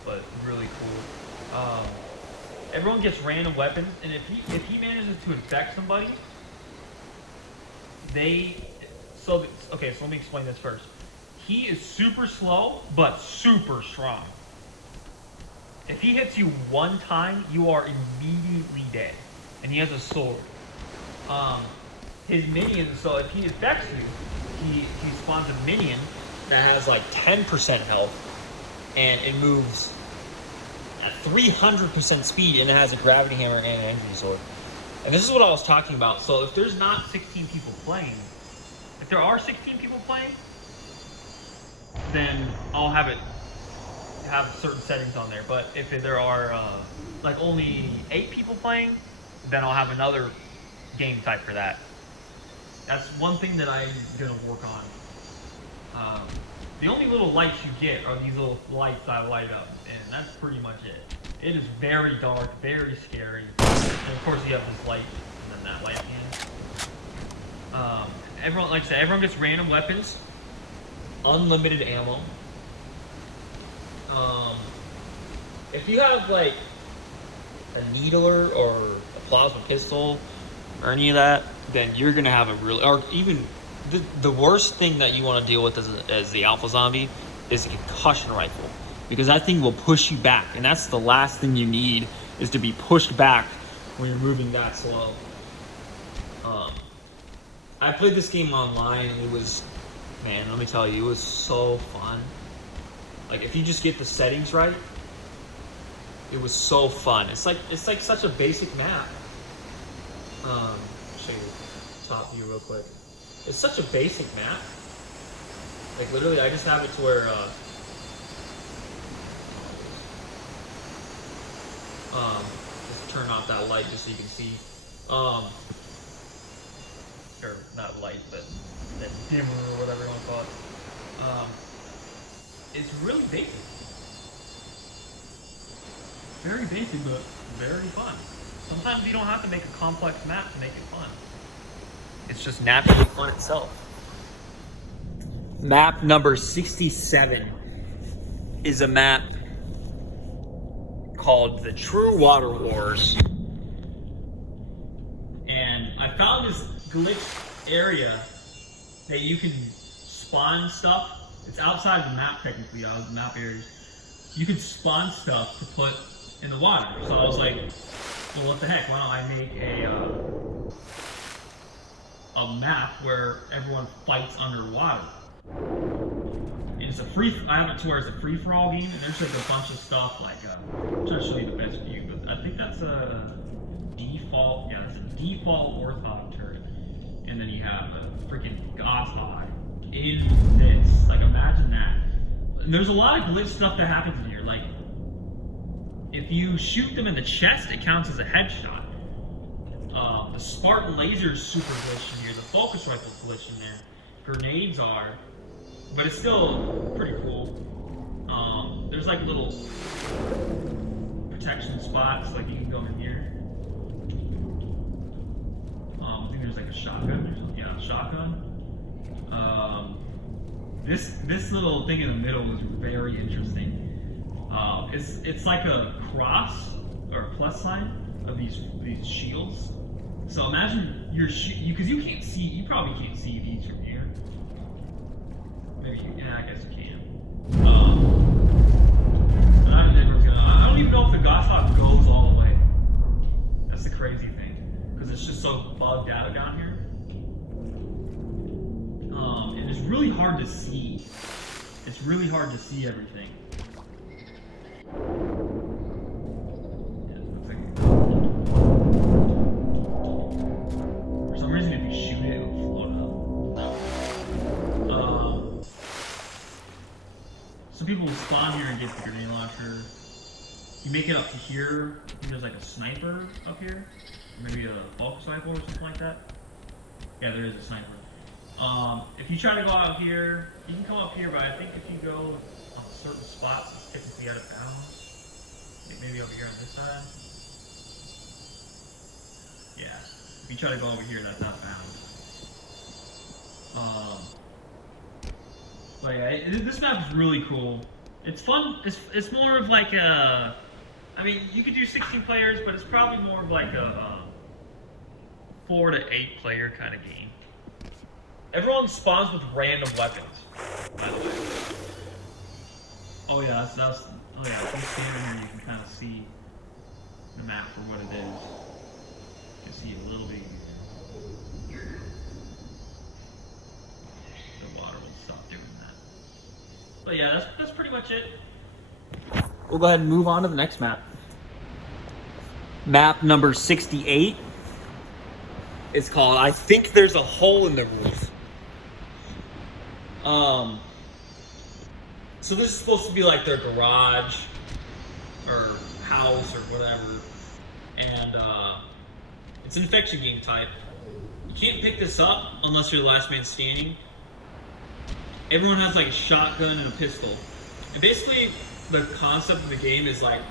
but really cool. Everyone gets random weapons, and if he manages to infect somebody, so let me explain this first. He is super slow, but super strong. If he hits you one time, you are immediately dead. And he has a sword. His minions, so if he affects you, he spawns a minion that has like 10% health, and it moves at 300% speed, and it has a gravity hammer and an energy sword. And this is what I was talking about. So if there's not 16 people playing, if there are 16 people playing, then I'll have certain settings on there. But if there are like only 8 people playing, then I'll have another game type for that. That's one thing that I'm gonna work on. The only little lights you get are these little lights that light up, and that's pretty much it. It is very dark, very scary, and of course you have this light and then that light again. Everyone, like I said, everyone gets random weapons, unlimited ammo. If you have like a needler or a plasma pistol or any of that, then you're gonna have a really, or even the worst thing that you want to deal with as the alpha zombie is a concussion rifle, because that thing will push you back, and that's the last thing you need, is to be pushed back when you're moving that slow. I played this game online, and it was, man, let me tell you, it was so fun. Like, if you just get the settings right, it was so fun. It's like such a basic map. Show you top view real quick. It's such a basic map. Like, literally, I just have it to where just turn off that light just so you can see. Or not light, but that dimmer or whatever you want to call it. It's really basic. Very basic, but very fun. Sometimes you don't have to make a complex map to make it fun. It's just naturally fun itself. Map number 67 is a map called the True Water Wars. And I found this glitched area that you can spawn stuff. It's outside the map technically, out of the map areas. You can spawn stuff to put in the water. So I was like, well, what the heck, why don't I make a map where everyone fights underwater? And it's a I have it to where it's a free-for-all game, and there's like a bunch of stuff like, I'm trying to show you the best view, but I think that's a default, yeah, it's a default Warthog turret. And then you have a freaking Goshawk in this, like, imagine that. And there's a lot of glitch stuff that happens in here, like, if you shoot them in the chest, it counts as a headshot. The Spartan laser is super glitched in here. The focus rifle's glitched in there. Grenades are, but it's still pretty cool. There's like little protection spots, like you can go in here. I think there's like a shotgun or something. Yeah, shotgun. This little thing in the middle is very interesting. It's like a cross or a plus sign of these shields. So imagine because you can't see, you probably can't see these from here. Maybe yeah, I guess you can. But I don't even know if the Goshawk goes all the way. That's the crazy thing, because it's just so bugged out down here. And it's really hard to see. It's really hard to see everything. For some reason, if you shoot it, it will float up. Some people will spawn here and get the grenade launcher. You make it up to here. I think there's like a sniper up here. Maybe a focus rifle or something like that. Yeah, there is a sniper. If you try to go out here, you can come up here, but I think if you go on certain spots, it's typically out of bounds. Maybe over here on this side. Yeah, if you try to go over here, that's out of bounds. But yeah, this map is really cool. It's fun. It's more of like a, I mean, you could do 16 players, but it's probably more of like a 4 to 8 player kind of game. Everyone spawns with random weapons, by the way. Oh yeah, that's Oh yeah, if you stand in here, you can kind of see the map for what it is. You can see it a little bit easier. The water will stop doing that. But yeah, that's pretty much it. We'll go ahead and move on to the next map. Map number 68 is called I Think There's a Hole in the Roof. So this is supposed to be like their garage or house or whatever, and it's an infection game type. You can't pick this up unless you're the last man standing. Everyone has like a shotgun and a pistol, and basically the concept of the game is like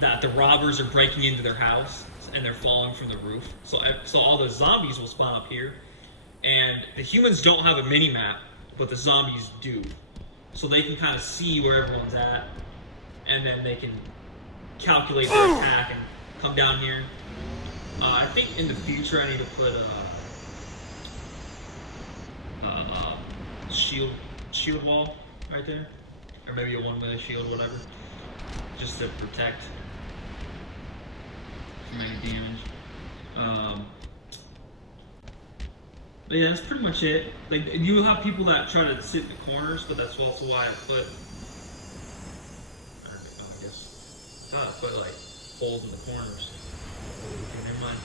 that the robbers are breaking into their house and they're falling from the roof. So all the zombies will spawn up here, and the humans don't have a mini map, but the zombies do. So they can kind of see where everyone's at, and then they can calculate their attack and come down here. I think in the future I need to put a shield wall right there, or maybe a one with a shield, whatever, just to protect from any damage. But yeah, that's pretty much it. Like, you have people that try to sit in the corners, but that's also why I put, I guess, like holes in the corners. Okay, never mind.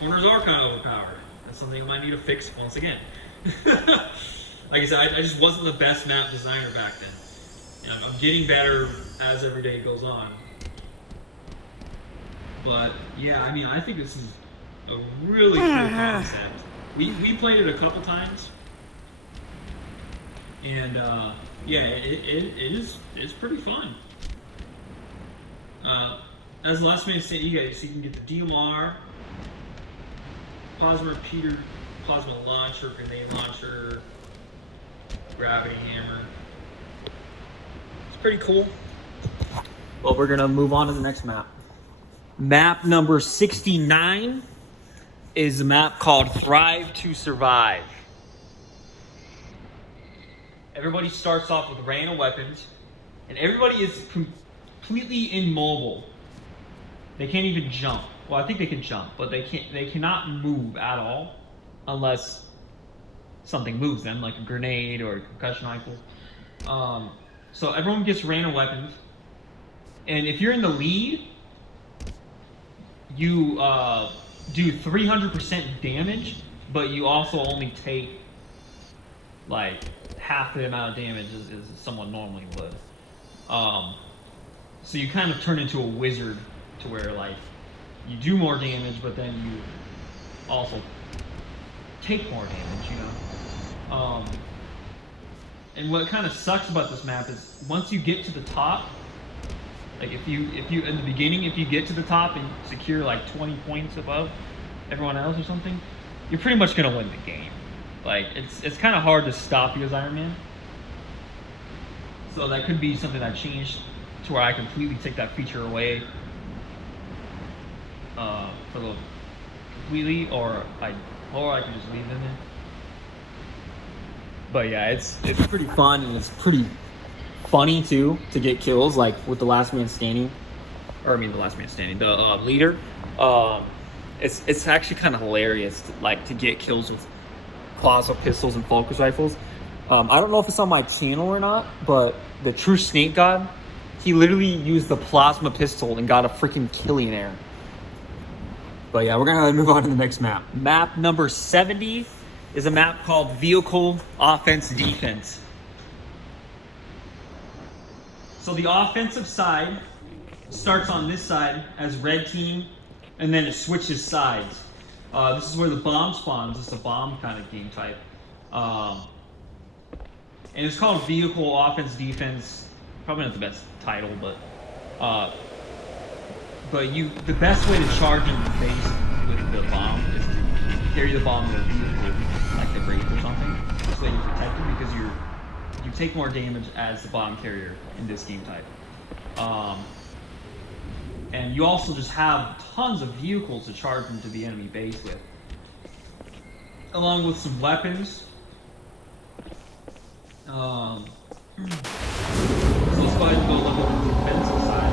Corners are kind of overpowered. That's something I might need to fix once again. Like I said, I just wasn't the best map designer back then. You know, I'm getting better as every day goes on. But yeah, I mean, I think this is a really cool concept. We played it a couple times, and yeah, it's pretty fun. As last man said, you can get the DMR, plasma repeater, plasma launcher, grenade launcher, gravity hammer. It's pretty cool. Well, we're gonna move on to the next map. Map number 69 is a map called Thrive to Survive. Everybody starts off with random weapons, and everybody is completely immobile. They can't even jump. Well, I think they can jump, but they cannot move at all unless something moves them, like a grenade or a concussion rifle. So everyone gets random weapons, and if you're in the lead, you do 300% damage, but you also only take like half the amount of damage as someone normally would. So you kind of turn into a wizard to where like you do more damage, but then you also take more damage, you know? And what kind of sucks about this map is once you get to the top, like if you in the beginning, if you get to the top and secure like 20 points above everyone else or something, you're pretty much gonna win the game. Like it's kind of hard to stop you as Iron Man. So that could be something that changed to where I completely take that feature away completely, or I can just leave it in there. But yeah, it's pretty fun, and it's pretty funny too to get kills like with the last man standing, or I mean the last man standing, the leader. It's actually kind of hilarious to get kills with plasma pistols and focus rifles. I don't know if it's on my channel or not, but the true Snake God, he literally used the plasma pistol and got a freaking killing there. But yeah, we're gonna move on to the next map. Map number 70 is a map called Vehicle Offense Defense. So the offensive side starts on this side as red team, and then it switches sides. This is where the bomb spawns. It's a bomb kind of game type. And it's called Vehicle Offense Defense. Probably not the best title, but the best way to charge in the base with the bomb is to carry the bomb in a vehicle, like the Wraith or something, so that you're protected, because you take more damage as the bomb carrier in this game type. And you also just have tons of vehicles to charge into the enemy base with, along with some weapons. go ahead and go look at the defensive side.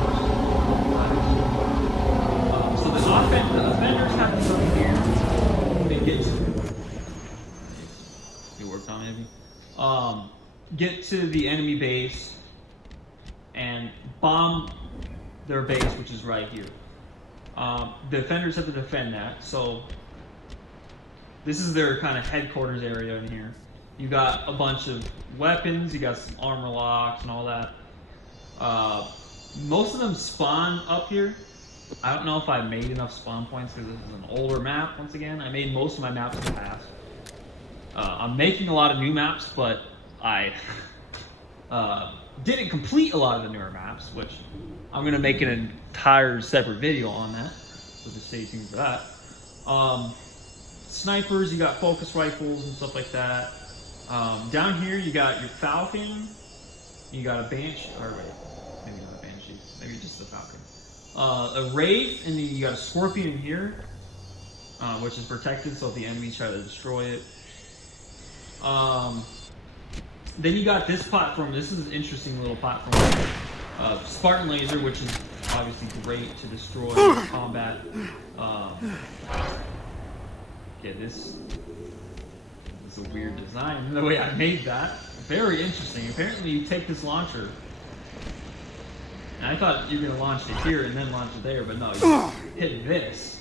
So the offenders have to come here. They get to. Good work, Tommy. Get to the enemy base and bomb their base, which is right here. The defenders have to defend that. So this is their kind of headquarters area in here. You got a bunch of weapons, you got some armor locks and all that. Most of them spawn up here. I don't know if I made enough spawn points because this is an older map. Once again, I made most of my maps in the past. I'm making a lot of new maps, but I didn't complete a lot of the newer maps, which I'm gonna make an entire separate video on that. So just stay tuned for that. Snipers, you got focus rifles and stuff like that. Down here, you got your Falcon. You got a Banshee, or wait, maybe not a Banshee, maybe just a Falcon. A Wraith, and then you got a Scorpion in here, which is protected, so if the enemies try to destroy it. Then you got this platform. This is an interesting little platform. Spartan Laser, which is obviously great to destroy combat. Yeah, this is a weird design, the way I made that. Very interesting. Apparently you take this launcher, and I thought you were going to launch it here and then launch it there, but no, you hit this,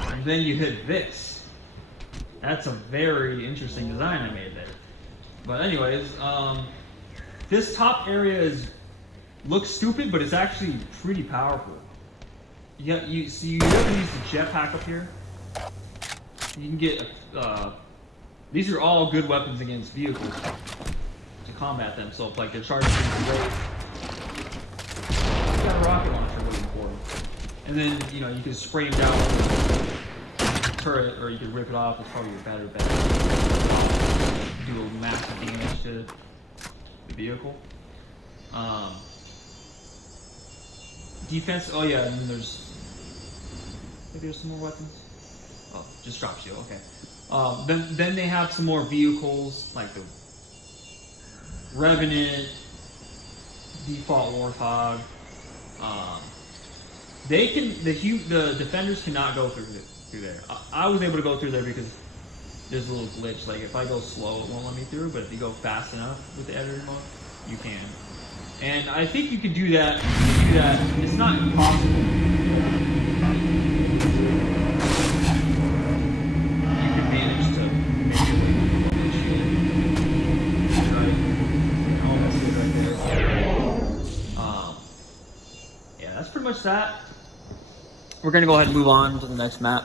and then you hit this. That's a very interesting design I made there. But anyways, this top area looks stupid, but it's actually pretty powerful. Yeah, you have to use the jetpack up here. You can get these are all good weapons against vehicles to combat them. So if like they're charging the way, you got a rocket launcher waiting for them, and then you know you can spray them down with a turret, or you can rip it off. It's probably your better bet. Do a massive damage to the vehicle. Defense. Oh yeah, and then maybe there's some more weapons. Oh, just drop shield. Okay. Then they have some more vehicles like the Revenant, Default Warthog. The defenders cannot go through there. I was able to go through there because there's a little glitch. Like if I go slow, it won't let me through. But if you go fast enough with the editor mode, you can. And I think you can do that. It's not impossible. Much that. We're gonna go ahead and move on to the next map.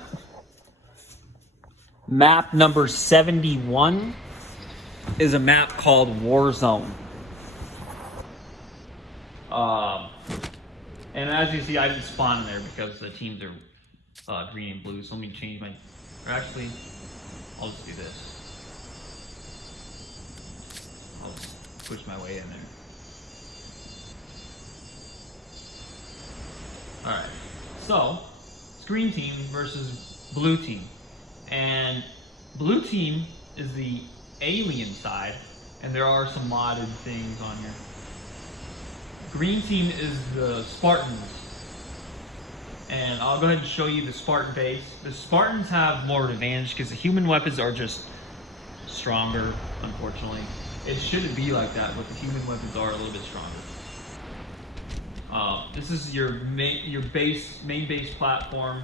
Map number 71 is a map called Warzone. And as you see, I didn't spawn in there because the teams are green and blue. So let me change my. Or actually, I'll just do this. I'll push my way in there. Alright, so it's green team versus blue team. And blue team is the alien side, and there are some modded things on here. Green team is the Spartans. And I'll go ahead and show you the Spartan base. The Spartans have more advantage because the human weapons are just stronger, unfortunately. It shouldn't be like that, but the human weapons are a little bit stronger. This is your main base platform.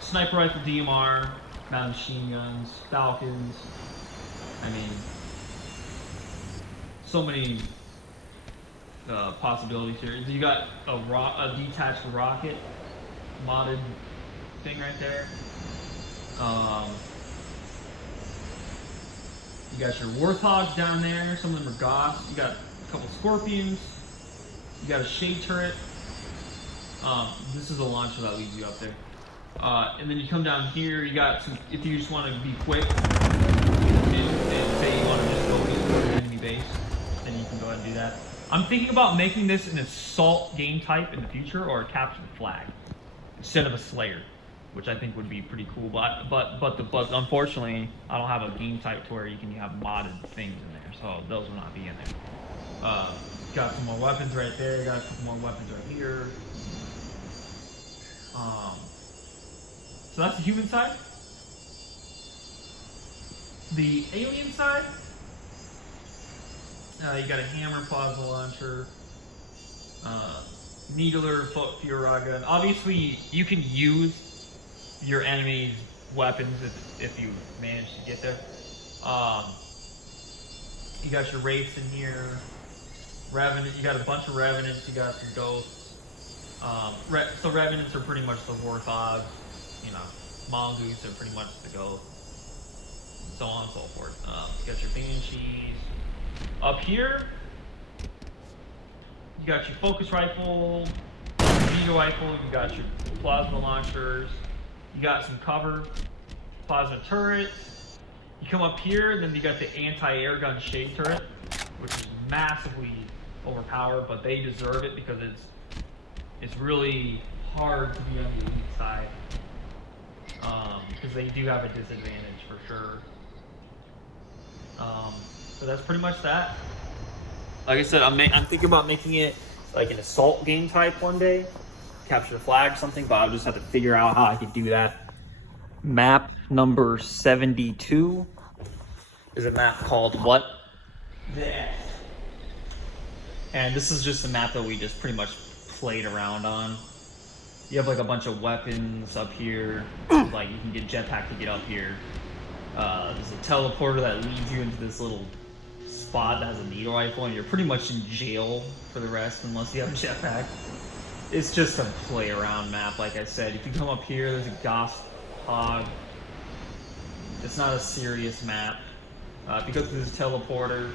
Sniper rifle, DMR, mounted machine guns, Falcons. I mean, so many possibilities here. You got a detached rocket modded thing right there. You got your Warthogs down there. Some of them are Goths. You got a couple Scorpions. You got a shade turret. This is a launcher that leads you up there. And then you come down here, you got some, if you just want to be quick, and say you want to just go into an enemy base, then you can go ahead and do that. I'm thinking about making this an assault game type in the future, or a capture the flag, instead of a slayer, which I think would be pretty cool. But unfortunately, I don't have a game type to where you can have modded things in there, so those will not be in there. Got some more weapons right there. Got a couple more weapons right here. So that's the human side. The alien side, you got a hammer, plasma launcher, needler, Fury gun. Obviously, you can use your enemy's weapons if you manage to get there. You got your wraiths in here. Revenant, you got a bunch of revenants. You got some ghosts. So revenants are pretty much the warthogs. You know, mongoose are pretty much the ghosts. So on and so forth. You got your banshees. Up here, you got your focus rifle, meter rifle. You got your plasma launchers. You got some cover, plasma turrets. You come up here, then you got the anti-air gun shade turret, which is massively overpowered, but they deserve it because it's really hard to be on the elite side, because they do have a disadvantage for sure. So that's pretty much that. Like I said, I'm thinking about making it like an assault game type one day, capture the flag or something, but I'll just have to figure out how I could do that. Map number 72 is a map called what? The F. And this is just a map that we just pretty much played around on. You have like a bunch of weapons up here. Like you can get jetpack to get up here. There's a teleporter that leads you into this little spot that has a needle rifle, and you're pretty much in jail for the rest unless you have a jetpack. It's just a play around map, like I said. If you come up here, there's a Ghost Hog. It's not a serious map. If you go through this teleporter,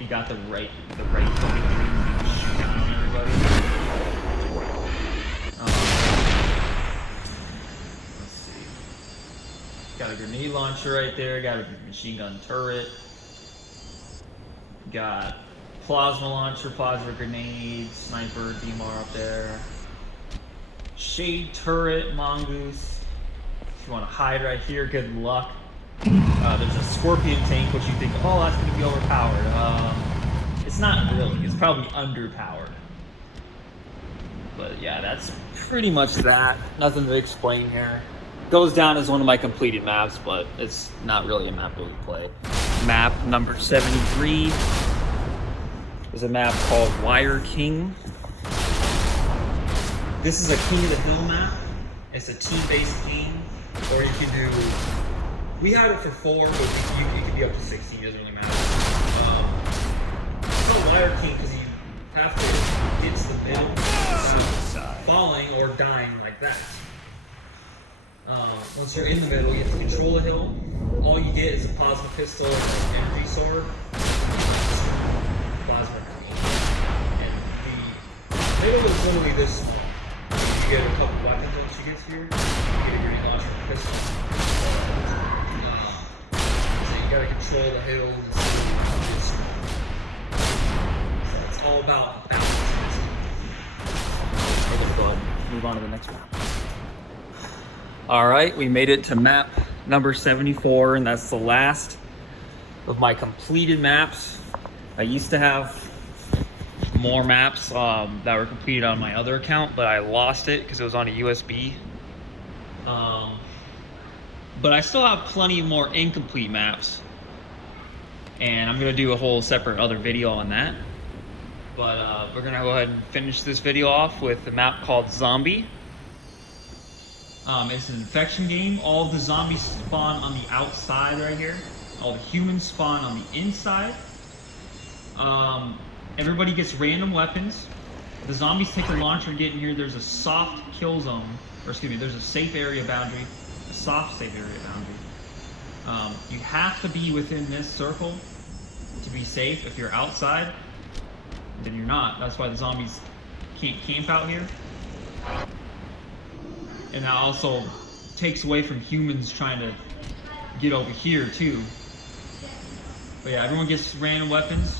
you got the right fucking thing to shoot down everybody. Let's see. Got a grenade launcher right there. Got a machine gun turret. Got plasma launcher, plasma grenade, sniper, DMR up there. Shade turret, mongoose. If you want to hide right here, good luck. There's a scorpion tank, which you think, oh, that's going to be overpowered. It's not really. It's probably underpowered. But yeah, that's pretty much that. Nothing to explain here. Goes down as one of my completed maps, but it's not really a map that we play. Map number 73 is a map called Wire King. This is a King of the Hill map. It's a team-based game, or you can do. We had it for 4, but you can be up to 16. It doesn't really matter. It's called Wire King because you have to get to the middle, falling or dying like that. Once you're in the middle, you have to control the hill. All you get is a plasma pistol and an energy sword. Plasma grenade. And the middle is literally this. You get a couple weapons once you get here. You get a grenade launcher and a pistol. So you gotta control the hills. So it's all about balance. We're gonna go ahead and move on to the next map. All right, we made it to map number 74, and that's the last of my completed maps. I used to have more maps that were completed on my other account, but I lost it because it was on a USB. But I still have plenty more incomplete maps, and I'm gonna do a whole separate other video on that. But we're gonna go ahead and finish this video off with a map called Zombie. It's an infection game. All of the zombies spawn on the outside right here. All the humans spawn on the inside. Everybody gets random weapons. The zombies take a launcher and get in here. There's a soft kill zone, or excuse me, there's a safe area boundary, a soft safe area boundary. You have to be within this circle to be safe. If you're outside, then you're not. That's why the zombies can't camp out here. And that also takes away from humans trying to get over here too. But yeah, everyone gets random weapons.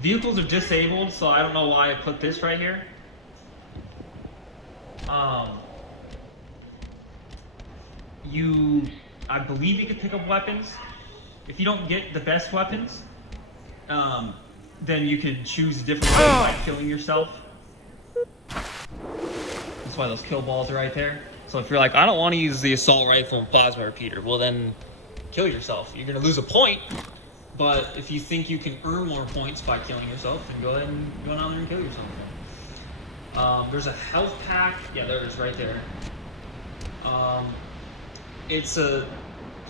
Vehicles are disabled, so I don't know why I put this right here. I believe you can pick up weapons. If you don't get the best weapons, then you can choose a different way by killing yourself. That's why those kill balls are right there. So if you're like, I don't want to use the assault rifle and plasma repeater, well then kill yourself. You're gonna lose a point. But if you think you can earn more points by killing yourself, then go ahead and go down there and kill yourself. There's a health pack. Yeah, there it is right there.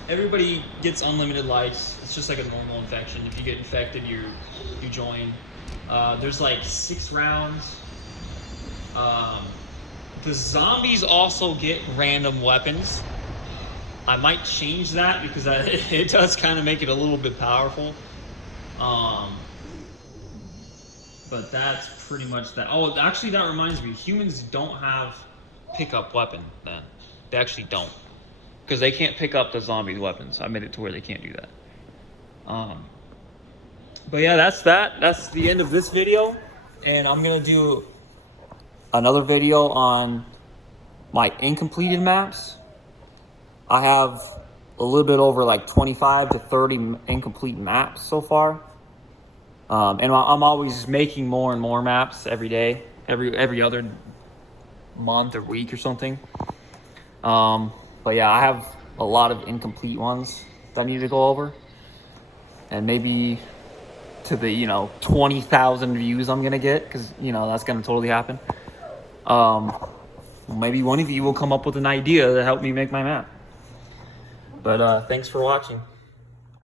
Everybody gets unlimited lives. It's just like a normal infection. If you get infected, you join. There's like 6 rounds. The zombies also get random weapons. I might change that because it does kind of make it a little bit powerful. But that's pretty much that. Oh, actually, that reminds me. Humans don't have pickup weapon then. They actually don't. Because they can't pick up the zombie weapons. I made it to where they can't do that. But yeah, that's that. That's the end of this video. And I'm going to do another video on my incompleted maps. I have a little bit over like 25 to 30 incomplete maps so far. And I'm always making more and more maps every day, every other month or week or something. But yeah, I have a lot of incomplete ones that I need to go over. And maybe to the, 20,000 views I'm going to get, because, that's going to totally happen. Maybe one of you will come up with an idea to help me make my map. But thanks for watching.